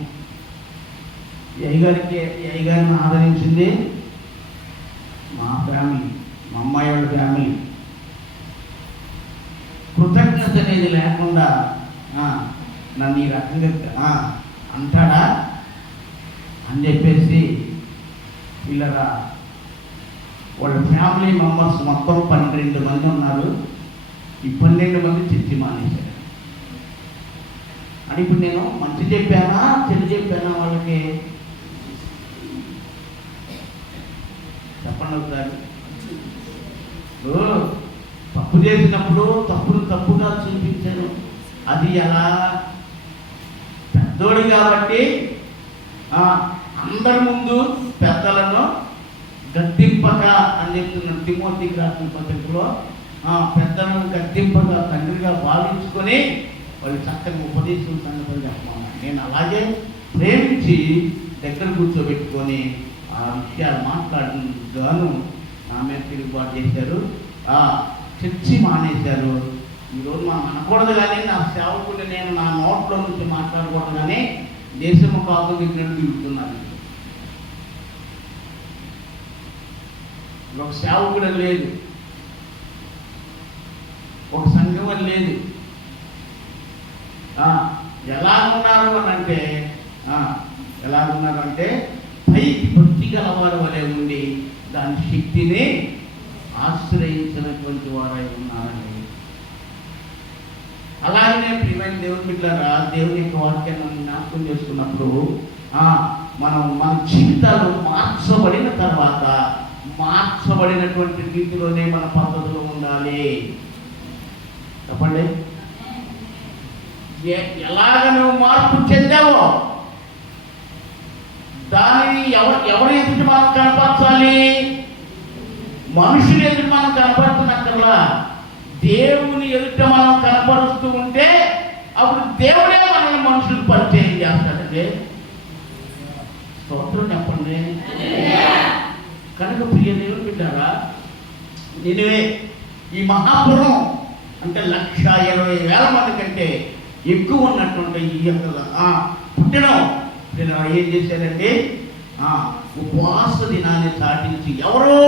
ఈ అయ్యగారిని ఆదరించింది మా ఫ్యామిలీ, మా అమ్మాయి వాళ్ళ ఫ్యామిలీ. కృతజ్ఞత అనేది లేకుండా నన్ను ఈ రకంగా అంటాడా అని చెప్పేసి పిల్లరా, వాళ్ళ ఫ్యామిలీ మెంబర్స్ మొత్తం 12 మంది ఉన్నారు. ఈ 12 మంది చర్చి మానేశారు. అని ఇప్పుడు నేను మంచి చెప్పానా చెడు చెప్పానా వాళ్ళకి? చెప్పండి ఒకసారి. తప్పు చేసినప్పుడు తప్పుగా చూపించాను. అది ఎలా? పెద్దోడు కాబట్టి అందరి ముందు పెద్దలను గద్దింపక అని చెప్తున్నాను. తిమోతికి రాసిన పత్రికలో పెద్దలను గద్దింపక తండ్రిగా భావించుకొని వాళ్ళు చక్కని ఉపదేశం సంగతులు చెప్పమన్నారు. నేను అలాగే ప్రేమించి దగ్గర కూర్చోబెట్టుకొని ఆ విషయాలు మాట్లాడగాను నా మీద తిరుగుబాటు చేశారు. చర్చి మానేశారు. ఈరోజు మనం అనకూడదు కానీ నా సేవకుని నేను నా నోట్లో నుంచి మాట్లాడకూడదు కానీ దేశము కాదు దిగినట్టు తిరుగుతున్నాను. ఒక సేవకుడు లేదు, ఒక సంఘం అని లేదు. ఎలాగున్నారంటే పైకి భక్తి గలవారు వలె ఉండి దాని శక్తిని ఆశ్రయించినటువంటి వారై ఉన్నారండి. అలాగనే ప్రియమైన దేవుని బిడ్డలారా, దేవుని యొక్క వాక్యాన్ని జ్ఞాపకం చేసుకున్నప్పుడు మన జీవితాలు మార్చబడిన తర్వాత మార్చబడినటువంటి రీతిలోనే మన పద్ధతిలో ఉండాలి. చెప్పండి, ఎలాగ నువ్వు మార్పు చెందావో దానిని ఎవరి ఎదుటి మనం కనపరచాలి? మనుషులు ఎదుటి మనం కనపడుతున్నట్లా దేవుని ఎదుట మనం కనపరుస్తూ ఉంటే అప్పుడు దేవుడే మనల్ని మనుషులు పరిచయం చేస్తాడండి. స్తోత్రం చెప్పండి. కనుక కనుక ప్రియ దేవుని బిడ్డారా, నినివే ఈ మహాపురం అంటే 1,20,000 మంది కంటే ఎక్కువ ఉన్నటువంటి ఈ యొక్క పుట్టినం ఏం చేశారంటే ఉపవాస దినాన్ని చాటించి, ఎవరో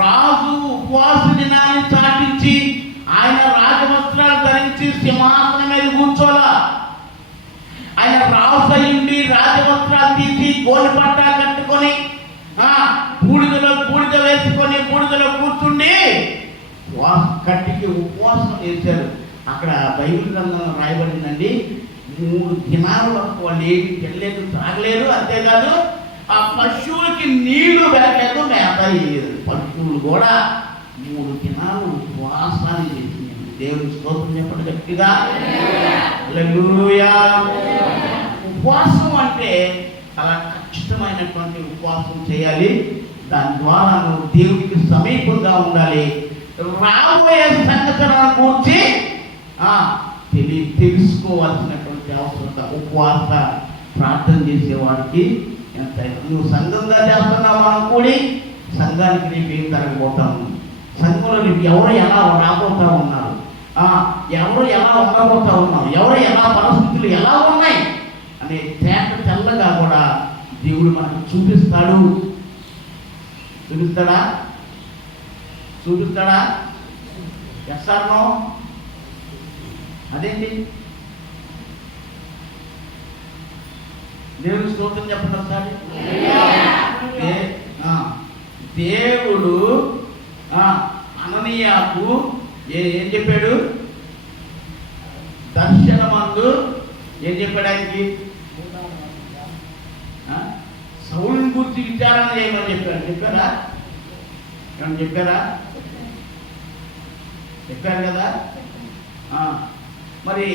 రాజు ఉపవాస దినాన్ని చాటించి ఆయన రాజవస్త్రాలు ధరించి సింహాసనం మీద కూర్చోలా. ఆయన రాజు అయ్యింది, రాజవస్త్రాలు తీసి గోలి పట్టా కట్టుకొని బూడిద వేసుకొని బూడిదలో కూర్చుండి కట్టికి ఉపవాసం చేశారు. అక్కడ బైబిల్ గ్రంథంలో రాయబడిందండి, 3 దినాల వరకు వాళ్ళు ఏమి తినలేదు, తాగలేరు. అంతేకాదు ఆ పశువులకి నీళ్లు పెట్టలేదు, మేత వేయలేదు. పశువులు కూడా 3 దినాలు ఉపవాసాన్ని చేసింది. దేవుని స్తోత్రం చెప్పండి గట్టిగా. హల్లెలూయా. ఉపవాసం అంటే చాలా ఖచ్చితమైనటువంటి ఉపవాసం చేయాలి. దాని ద్వారా నువ్వు దేవుడికి సమీపంగా ఉండాలి. రాబోయే సంగతులను గురించి తెలుసుకోవాల్సినటువంటి అవసరత ఉపవాస ప్రార్థన చేసేవాడికి ఎంతైనా. నువ్వు సంఘంగా చేస్తున్నావు అనుకోని సంఘానికి రేపు ఏం జరగబోతాము, సంఘంలో రేపు ఎవరు ఎలా రాబోతా ఉన్నారు, ఎవరు ఎలా ఉండబోతా ఉన్నారు, ఎవరు ఎలా పరిస్థితులు ఎలా ఉన్నాయి అనే తెల్లగా కూడా దేవుడు మనకు చూపిస్తాడా? ఎస్ఆర్నో? అదేంటి దేవుని స్తోత్రం చెప్పండి ఒకసారి. దేవుడు అననీయాకు ఏం చెప్పాడు? దర్శనమందు ఏం చెప్పాడు ఆయనకి? సౌలుని గురించి విచారణ చేయమని చెప్పారు. చెప్పారా? ఏమన్నా చెప్పారా? చెప్పారు కదా. మరి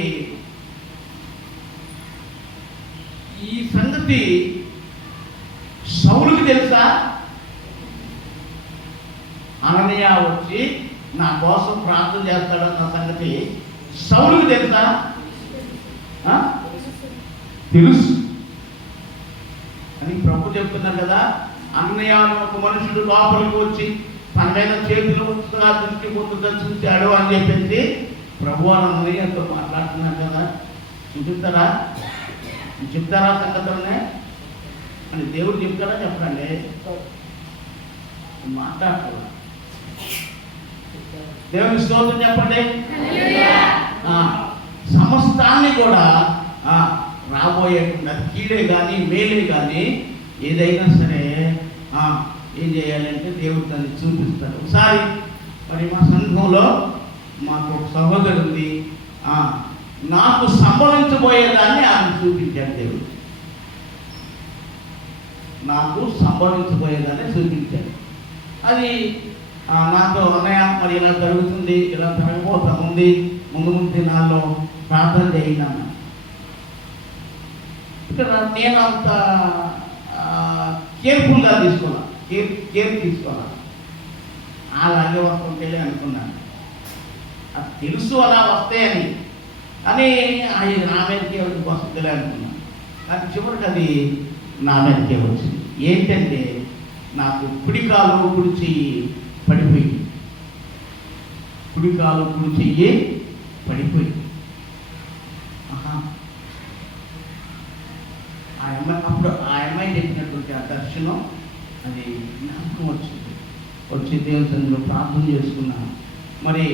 ఈ సంగతి సౌలుకి తెలుసా? అననీయ వచ్చి నా కోసం ప్రార్థన చేస్తాడన్న సంగతి సౌలుకి తెలుసా? తెలుసు అని ప్రభు చెప్తున్నారు కదా. అననీయ ఒక మనుషుడు లోపలికి వచ్చి తన మీద చేతులు ఉంచుగా దృష్టి పొందుగా చూశాడు అని చెప్పేసి ప్రభు అననీయతో మాట్లాడుతున్నారు కదా. చూపిస్తారా? చెప్తారా సంగతులనే అని దేవుడు చెప్తారా? చెప్పండి. మాట్లాడుతున్నా. దేవుని స్తోత్రం చెప్పండి. సమస్తాన్ని కూడా రాబోయేటువంటి కీడే కానీ మేలే కానీ ఏదైనా సరే ఏం చేయాలంటే దేవుడు దాన్ని చూపిస్తాడు. ఒకసారి మరి మా సంఘంలో మాకు ఒక సహోదరు ఉంది, నాకు సంభవించబోయేదాన్ని ఆమె చూపించాడు. దేవుడు నాకు సంభవించబోయేదాన్ని చూపించాడు. అది నాతో అన్నయ్య మరి ఇలా జరుగుతుంది, ఇలా జరగబోతా ఉంది, ముందు దినాల్లో ప్రార్థన చేయినాను. ఇక్కడ నేను అంత కేర్ఫుల్గా తీసుకోవాలి, కేర్ తీసుకోవాలి. అలాగే వస్తుంటే అనుకున్నాను. అది తెలుసు అలా వస్తాయని అని అది నా మీదకే వస్తుందిలే అనుకున్నాను. కానీ చివరికి అది నా మీదకే వచ్చింది. ఏంటంటే నాకు కుడికాలు కుడి చెయ్యి పడిపోయింది. కుడికాలు కుడి చెయ్యి పడిపోయింది. అప్పుడు ఆ అమ్మాయి చెప్పినటువంటి ఆ దర్శనం అది జ్ఞాపకం వచ్చి దేవుని సన్నిధిలో ప్రార్థన చేసుకున్నాను. మరి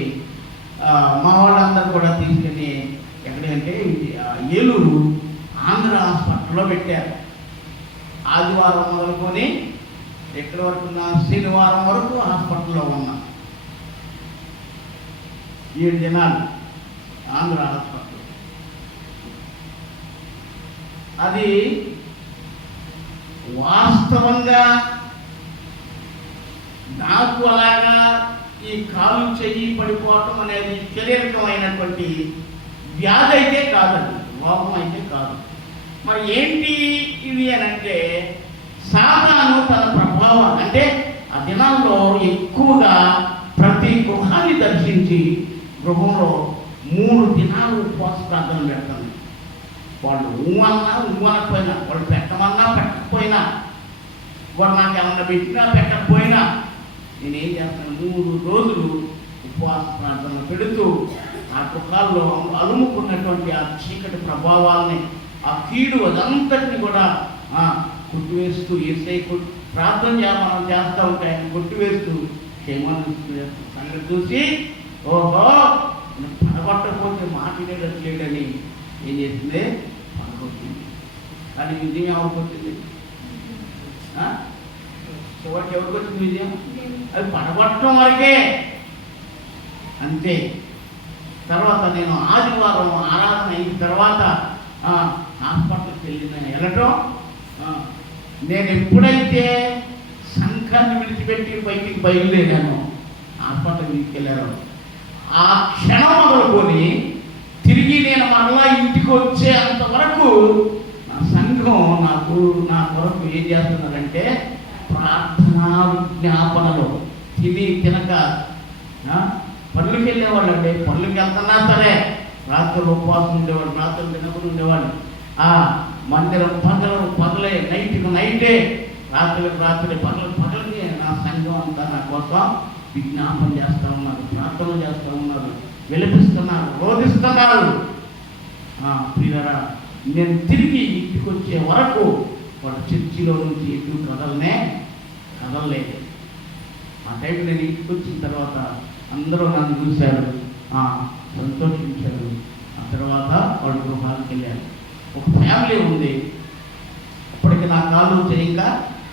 మా వాళ్ళందరూ కూడా తీసుకెళ్ళి ఎక్కడంటే ఏలూరు ఆంధ్ర హాస్పిటల్లో పెట్టారు. ఆదివారం మొదలుకొని ఎక్కడి వరకు ఉన్నా, శనివారం వరకు హాస్పిటల్లో ఉన్నా. 7 దినాలు ఆంధ్ర హాస్పిటల్. అది వాస్తవంగా నాకు అలాగా ఈ కాలు చెయ్యి పడిపోవటం అనేది శారీరకమైనటువంటి వ్యాధి అయితే కాదండి, రోగం అయితే కాదు. మరి ఏంటి ఇది అని అంటే సాతాను తన ప్రభావం అంటే ఆ దినాల్లో ఎక్కువగా ప్రతి గృహాన్ని దర్శించి గృహంలో 3 దినాలు ఉపవాస ప్రార్థన పెడతాను. వాళ్ళు ఊమన్నా ఊమనకపోయినా, వాళ్ళు పెట్టమన్నా పెట్టకపోయినా వాడు నాకు ఏమన్నా పెట్టినా పెట్టకపోయినా నేనేం చేస్తాను, 3 రోజులు ఉపవాస ప్రార్థన పెడుతూ ఆ దుఃఖాల్లో అలుముకున్నటువంటి ఆ చీకటి ప్రభావాల్ని, ఆ కీడు అదంతటిని కూడా కొట్టివేస్తూ ఏసై ప్రార్థన మనం చేస్తూ ఉంటే ఆయన కొట్టివేస్తూ క్షేమాన్ని సంగతి చూసి ఓహో పడగొట్టకపోతే మాట వినేటట్లేడని ఏం చేసింది, పడగొట్టింది. కానీ విజయం ఎవరికి వచ్చింది? చివరికి ఎవరికి వచ్చింది విజయం? అది పడగొట్టడం వరకే, అంతే. తర్వాత నేను ఆదివారం ఆరాధన అయిన తర్వాత హాస్పిటల్కి వెళ్ళటం, నేను ఎప్పుడైతే సంఘాన్ని విడిచిపెట్టి బయటికి బయలుదేరాను, హాస్పిటల్ తీసుకెళ్ళాను, ఆ క్షణం మొదలుకొని తిరిగి నేను మరలా ఇంటికి వచ్చే అంతవరకు నా సంఘం నా కొరకు ఏం చేస్తున్నారంటే ప్రార్థనా విజ్ఞాపనలో తినక పనులకి వెళ్ళేవాళ్ళు అండి. పనులకి వెళ్తున్నా సరే రాత్రులు ఉపవాసం ఉండేవాళ్ళు, రాత్రులు తినకుండా ఉండేవాళ్ళు. మందిరం పగలే, నైట్కి నైటే, రాత్రులకు రాత్రి పగలకి నా సంఘం అంతా నా కోసం విజ్ఞాపన చేస్తూ ఉన్నారు, ప్రార్థన చేస్తూ ఉన్నారు, విలపిస్తున్నారు, రోధిస్తున్నారు. ప్రియులారా, నేను తిరిగి ఇంటికి వచ్చే వరకు వాడు చర్చిలో నుంచి ఎటు కదలలేదు. ఆ టైంలో నేను ఇంటికి వచ్చిన తర్వాత అందరూ నన్ను చూశారు, సంతోషించారు. ఆ తర్వాత వాడు గృహానికి వెళ్ళారు. ఒక ఫ్యామిలీ ఉంది, అప్పటికి నా కాలు ఇంకా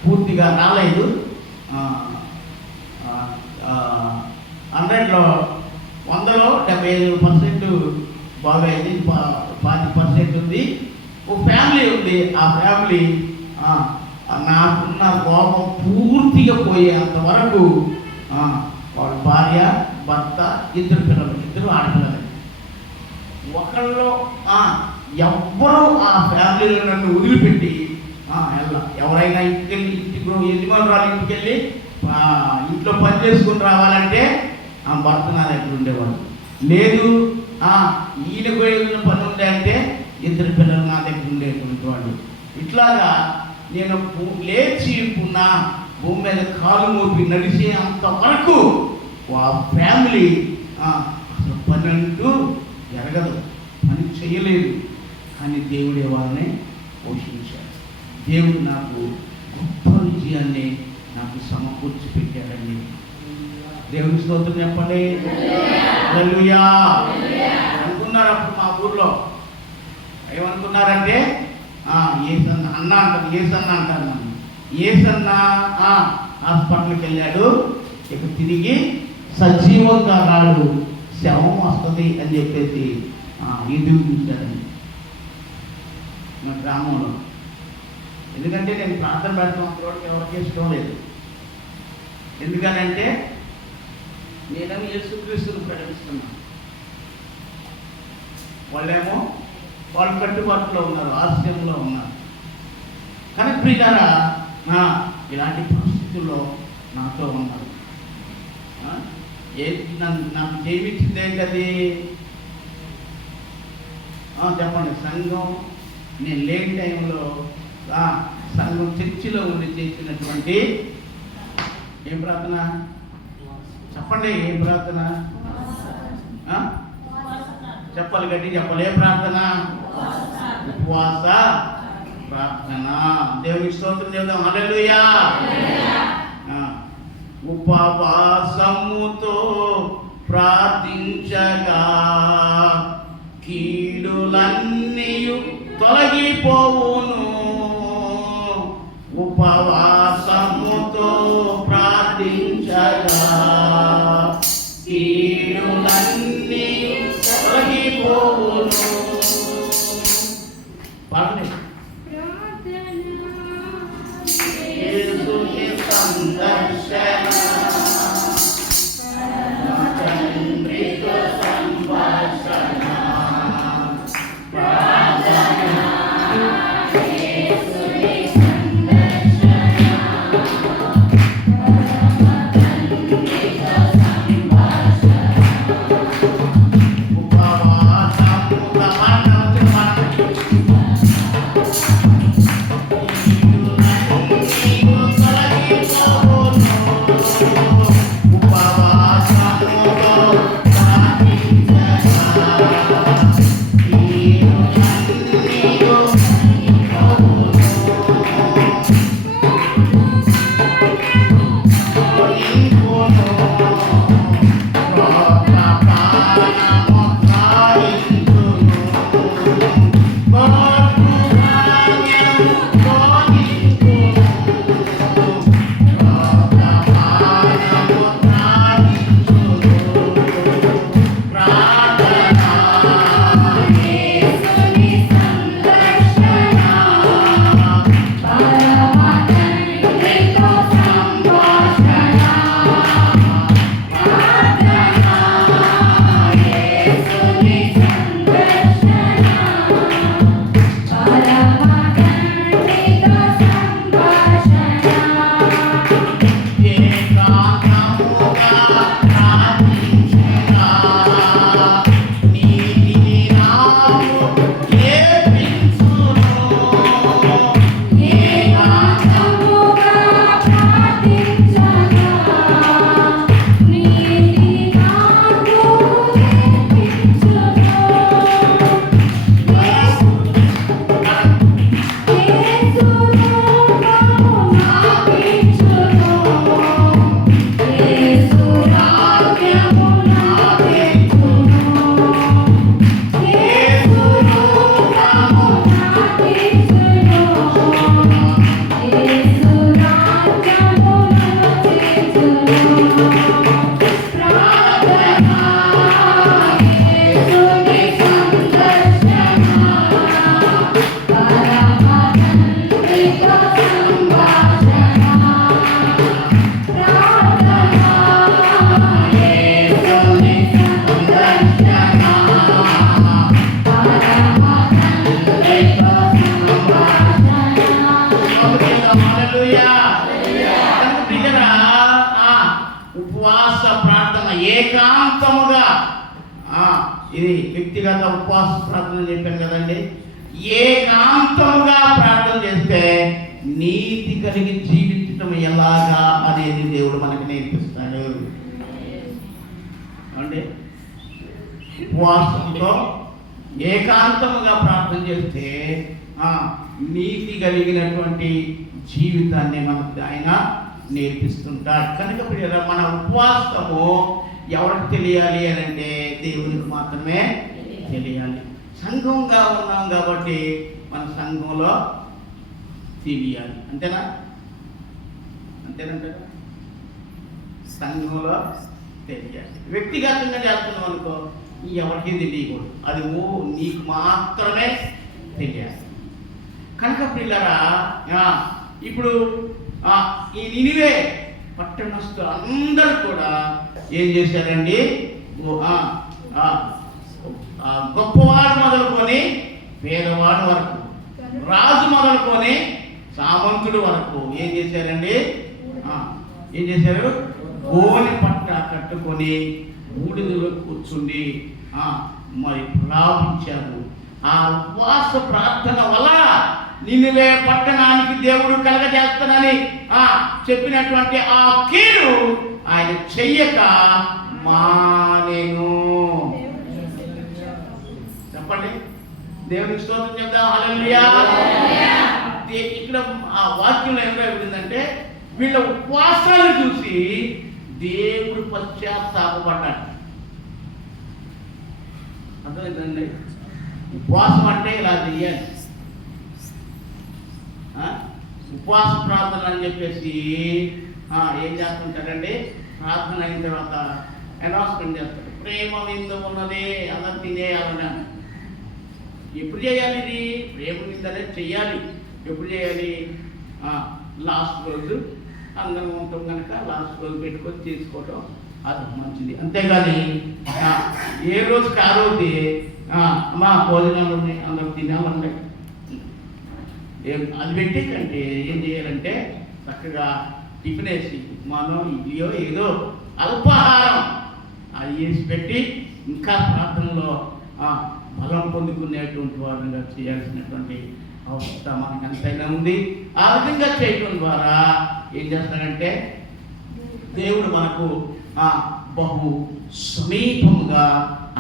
పూర్తిగా రాలేదు. 100లో 75% బాగైంది, 10% ఉంది. ఒక ఫ్యామిలీ ఉంది, ఆ ఫ్యామిలీ నాకున్న కోపం పూర్తిగా పోయేంత వరకు వాళ్ళ భార్య, భర్త, 2 పిల్లలు, 2 ఆడపిల్లలు. ఒకళ్ళు ఎవ్వరూ ఆ ఫ్యామిలీలో నన్ను వదిలిపెట్టి ఎవరైనా యజమానురాలు ఇంటికి వెళ్ళి ఇంట్లో పని చేసుకుని రావాలంటే ఆ భర్త నా దగ్గర ఉండేవాడు. లేదు ఈయనకు ఏదైనా పని ఉండే అంటే 2 పిల్లలు నా దగ్గర ఉండేటువంటి వాళ్ళు. ఇట్లాగా నేను లేచి భూమి మీద కాలు మోపి నడిచే అంతవరకు ఆ ఫ్యామిలీ అసలు పని అంటూ జరగదు, పని చేయలేదు. కానీ దేవుడే వాళ్ళని పోషించాడు. దేవుడు నాకు గొప్ప విజయాన్ని నాకు సమకూర్చి పెట్టాడండి. దేవుని స్తోత్రం చెప్పండి. హల్లెలూయా. అనుకున్నారు అప్పుడు మా ఊర్లో ఏమనుకున్నారంటే ఏసన్న అన్న అంటారు, ఏసన్న అంటారు నన్ను. ఏసన్న హాస్పిటల్కి వెళ్ళాడు, ఇక తిరిగి సజీవంగా రాడు, శవం వస్తుంది అని చెప్పేసి ఎదురు చూశారండి మా గ్రామంలో. ఎందుకంటే నేను ప్రార్థన పెడతాం అంతవరకు ఎవరికి ఇష్టం లేదు. ఎందుకనంటే నేనేమో యేసుక్రీస్తును ప్రకటిస్తున్నాను, వాళ్ళేమో వాళ్ళు కట్టుబాటులో ఉన్నారు, ఆలస్యంలో ఉన్నారు. కనుక ప్రియులారా, ఇలాంటి పరిస్థితుల్లో నాతో ఉన్నారు. నాకు చేయించింది ఏంటది? చెప్పండి. సంఘం నేను లేని టైంలో సంఘం చర్చిలో ఉండి చేసినటువంటి ఏం ప్రార్థన చెప్పండి, ఏం ప్రార్థన చెప్పాలి, గట్టి చెప్పాలి. ఏ ప్రార్థన? ఉపవాస ప్రార్థన. దేవునికి స్తోత్రం చెప్దాం. హల్లెలూయా. ఉపవాసముతో ప్రార్థించగా కీడులన్నీ తొలగిపోవును. ఉపవాసముతో ప్రార్థించగా కీడులన్నీ తొలగిపోవును. పాడండి. యేసుని సందర్శన తండ్రితో సంభాషణ ప్రార్థన ఏకాంతముగా, ఇది వ్యక్తిగత ఉపవాస ప్రార్థన చెప్పాను కదండి. ఏకాంతముగా ప్రార్థన చేస్తే నీతి కలిగి జీవించటం ఎలాగా అనేది దేవుడు మనకు నేర్పిస్తాడు అంటే ఉపవాసంతో ఏకాంతముగా ప్రార్థన చేస్తే నీతి కలిగినటువంటి జీవితాన్ని మనకు ఆయన నేర్పిస్తుంటాడు. కనుక మన ఉపవాసము ఎవరికి తెలియాలి అని అంటే దేవునికి మాత్రమే తెలియాలి. సంఘంగా ఉన్నాం కాబట్టి మన సంఘంలో తెలియాలి. అంతేనా? అంతేనంటారా? సంఘంలో తెలియాలి. వ్యక్తిగతంగా చేస్తున్నాం అనుకో, ఎవరికి తెలియకూడదు, అది నీకు మాత్రమే తెలియాలి. కనుక పిల్లరా, ఇప్పుడు ఈ నినివే పట్టణస్థులు అందరూ కూడా ఏం చేశారండి? గొప్పవాడు మొదలుకొని పేదవాడు వరకు, రాజు మొదలుకొని సామంతుడు వరకు ఏం చేశారండి? ఏం చేశారు? గోని పట్ట కట్టుకొని బూడిదలో కూర్చుండి మరి లాభించారు. ఆ ఉపవాస ప్రార్థన వల్ల నినివే పట్టణానికి దేవుడు కలగజేస్తానని చెప్పినటువంటి ఆ కీడు ఆయన చెయ్యక మానేను. చెప్పండి, దేవునికి స్తోత్రం చెప్దాం. హల్లెలూయా. ఇక్కడ ఆ వాక్యంలో ఏం రాయబడిందంటే, వీళ్ళ ఉపవాసాలు చూసి దేవుడు పశ్చాత్తాపపడ్డాడు. అర్థమైందండి? ఉపవాసం అంటే ఇలా చెయ్యాలి. ఉపవాస ప్రార్థన అని చెప్పేసి ఏం చేస్తుంటారండి? ప్రార్థన అయిన తర్వాత అనౌన్స్మెంట్ చేస్తారు, ప్రేమ విందు ఉన్నది అందరు తినేయాలని. ఎప్పుడు చేయాలి ఇది? ప్రేమ విందు అనేది చెయ్యాలి. ఎప్పుడు చేయాలి? లాస్ట్ రోజు అందరం ఉంటాం కనుక లాస్ట్ రోజు పెట్టుకొని తీసుకోవటం అది మంచిది. అంతేగాని ఏ రోజుకి ఆ రోజు మా భోజనాలు ఉన్నాయి అందరూ తినాలంటే అది పెట్టే కంటే ఏం చేయాలంటే చక్కగా టిఫిన్ వేసి ఉప్మానో ఇడ్లీయో ఏదో అల్పాహారం అది వేసి పెట్టి ఇంకా ప్రార్థనలో బలం పొందుకునేటువంటి వారిగా చేయాల్సినటువంటి అవసరం మనకి ఎంతైనా ఉంది. ఆ విధంగా చేయటం ద్వారా ఏం చేస్తాడంటే దేవుడు మనకు బహు సమీపంగా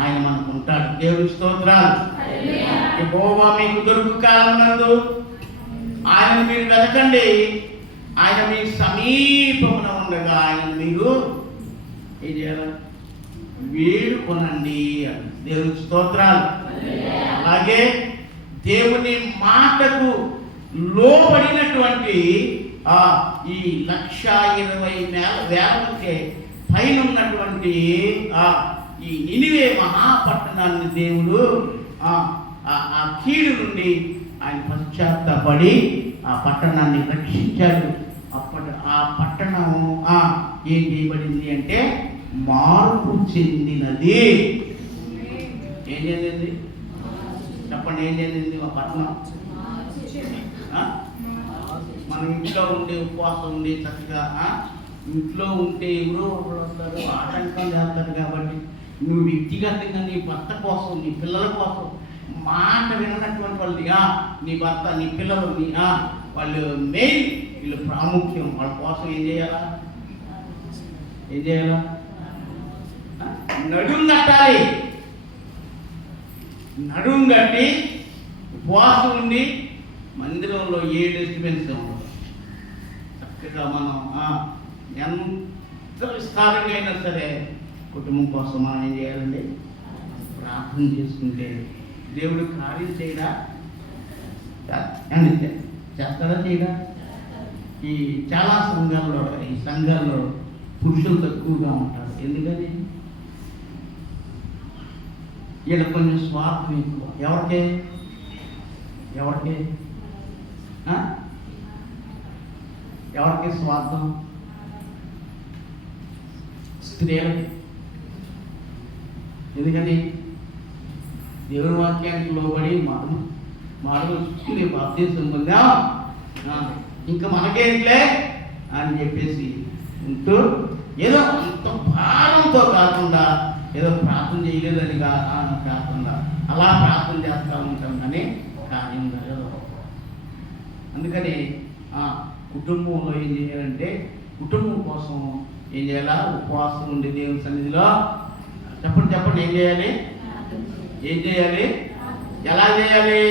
ఆయన మనకు ఉంటాడు. దేవుడి స్తోత్రాలు. యెహోవా మీకు దొరుకు కాలమందు ఆయన మీరు వెతకండి, ఆయన మీ సమీపమున ఉండగా ఆయన మీరు ఏం చేయాలి? వేడుకొనండి. దేవుడి స్తోత్రాలు. అలాగే దేవుని మాటకు లోబడినటువంటి ఈ 1,20,000 పైన ఉన్నటువంటి ఈ నినివే మహాపట్టణాన్ని దేవుడు ఆ కీడు నుండి ఆయన పశ్చాత్తపడి ఆ పట్టణాన్ని రక్షించాడు. ఆ పట్టణం ఏం చేయబడింది అంటే మార్పు చెందినది. ఏం చెందింది? చెప్పండి, ఏం చెందింది? మా పట్టణం మనం ఇంట్లో ఉండే ఉపవాసం ఉండి చక్కగా ఇంట్లో ఉంటే ఎవరో ఒకరు వస్తారు, ఆటంకం చేస్తారు. కాబట్టి నువ్వు వ్యక్తిగతంగా నీ భర్త కోసం, నీ పిల్లల కోసం మాట వినటువంటి వాళ్ళు, నీ భర్త, నీ పిల్లలు, వాళ్ళు మెయిన్, వీళ్ళు ప్రాముఖ్యం. వాళ్ళ కోసం ఏం చేయాలా? నడుం కట్టాలి. నడుం కట్టి ఉపవాసం ఉండి మందిరంలో ఏ డిస్టర్బెన్స్ చక్కగా మనం ఎంత విస్తారంగా అయినా సరే కుటుంబం కోసం మనం ఏం చేయాలండి? ప్రార్థన చేసుకుంటే దేవుడు కార్యం చేయడా? చేస్తాడా? చేయడా? ఈ చాలా సంఘాల్లో పురుషులు తక్కువగా ఉంటారు. ఎందుకని? వీళ్ళ కొంచెం స్వార్థం ఎక్కువ. ఎవరికి స్వార్థం? స్త్రీలకి. ఎందుకని? దేవుని వాక్యానికి లోబడి మాటలు చూసుకుని బాప్తీసం పొందాం, ఇంకా మనకేంట్లే అని చెప్పేసి ఉంటూ ఏదో ఎంతో భారంతో కాకుండా ఏదో ప్రార్థన చేయలేదని కాకుండా అలా ప్రార్థన చేస్తూ ఉంటాం కానీ కార్యం జరగదు. అందుకని కుటుంబంలో ఏం చేయాలంటే కుటుంబం కోసం ఏం చేయాలా? ఉపవాసం ఉండి దేవుని సన్నిధిలో చెప్పండి ఏం చేయాలి? ఎలా చేయాలి?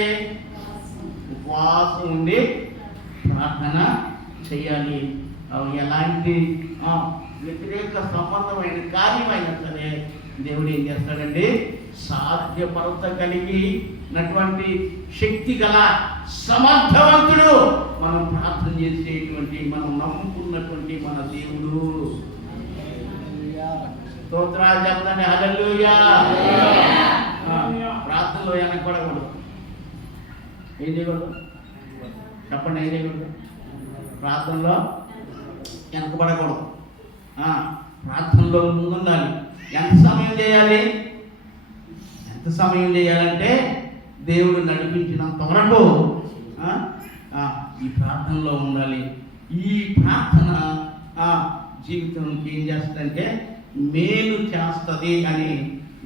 ఉపవాసం ఉండి ప్రార్థన చేయాలి. ఎలాంటి వ్యతిరేక సంబంధమైన కార్యమైనా సరే దేవుడు ఏం చేస్తాడండి? సాధ్యపరచగలిగినటువంటి శక్తి గల సమర్థవంతుడు మనం ప్రార్థన చేసేటువంటి, మనం నమ్ముకున్నటువంటి మన దేవుడు. స్తోత్రాలు చెప్తానే హల్లెలూయా. ప్రార్థనలో వెనకబడకూడదు. ఏం చేయకూడదు? చెప్పండి, ఏం చేయకూడదు? ప్రార్థనలో వెనకబడకూడదు. ప్రార్థనలో ముందుండాలి. ఎంత సమయం చేయాలంటే దేవుడు నడిపించినంత వరకు ఈ ప్రార్థనలో ఉండాలి. ఈ ప్రార్థన జీవితానికి ఏం చేస్తుందంటే మేలు చేస్తుంది అని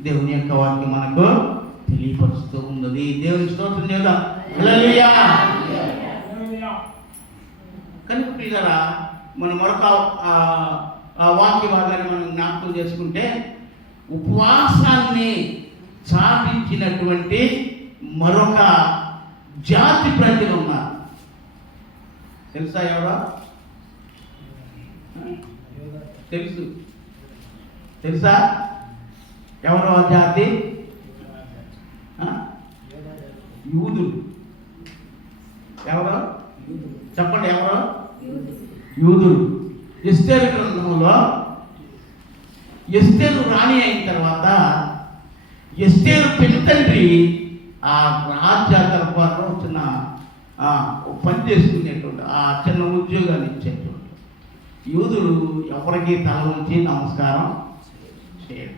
దేవుని యొక్క వాక్యం మనకు తెలియపరుస్తూ ఉన్నది. దేవుని స్తోత్రం చేద్దాం. హల్లెలూయా. కనుక ప్రియులారా, మనం మరొక వాక్య భాగాన్ని మనం జ్ఞాపకం చేసుకుంటే ఉపవాసాన్ని చాటించినటువంటి మరొక జాతి ప్రజలు ఉన్నారు. తెలుసా? ఎవరో తెలుసా? ఎవరో జాతి? యూదులు. ఎవరో చెప్పండి, ఎవరో? యూదులు. ఎస్తేరు గ్రంథంలో ఎస్తేరు రాణి అయిన తర్వాత ఎస్తేరు పెద్దండ్రి ఆ రాజ్య దర్బార్లో చిన్న పని చేసుకునేటువంటి చిన్న ఉద్యోగాన్ని ఇచ్చేటువంటి యూదులు ఎవరికి తల ఉంచి నమస్కారం చేయరు.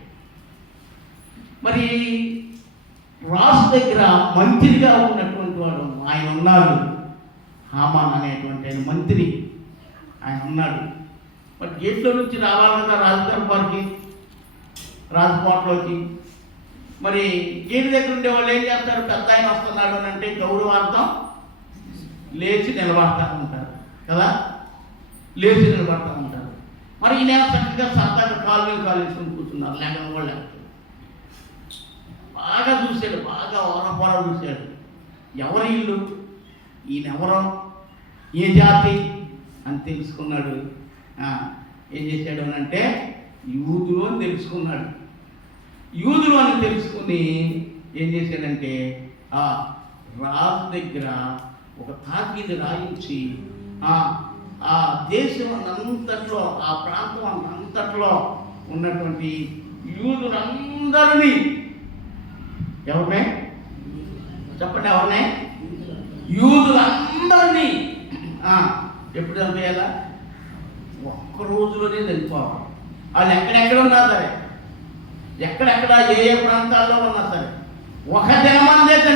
మరి రాజు దగ్గర మంత్రిగా ఉన్నటువంటి వాడు ఆయన ఉన్నాడు. హామాన్ అనేటువంటి ఆయన మంత్రి ఆయన ఉన్నాడు. మరి గేట్లో నుంచి రావాలి కదా రాజదర్బార్కి, రాజకోటలోకి. మరి గేటు దగ్గర ఉండే వాళ్ళు ఏం చేస్తారు? పెద్ద ఆయన వస్తున్నాడు అని అంటే గౌరవార్థం లేచి నిలబడతా ఉంటారు కదా, లేచి నిలబడతా ఉంటారు. మరి ఈయన చక్కగా సరదాగా కాలు వేసుకొని కూర్చున్నారు. లేకపోతే వాళ్ళు బాగా చూశాడు, బాగా ఓరపోర చూశాడు. ఎవరు ఇల్లు, ఈయనెవరో, ఏ జాతి అని తెలుసుకున్నాడు. ఏం చేశాడు అని అంటే యూదులు అని తెలుసుకున్నాడు. యూదులు అని తెలుసుకుని ఏం చేశాడంటే రాజు దగ్గర ఒక తాకీదు రాయించి ఆ దేశం అంతట్లో, ఆ ప్రాంతం అంతట్లో ఉన్నటువంటి యూదులందరినీ, ఎవరినే చెప్పండి, ఎవరినే? యూదులందరినీ ఎప్పుడు చంపేయాలా? ఒక్క రోజులోనే చనిపోవాలి. వాళ్ళు ఎక్కడెక్కడ ఉన్నా సరే, ఎక్కడెక్కడ ఏ ప్రాంతాల్లో ఉన్నా సరే ఒక దినమందే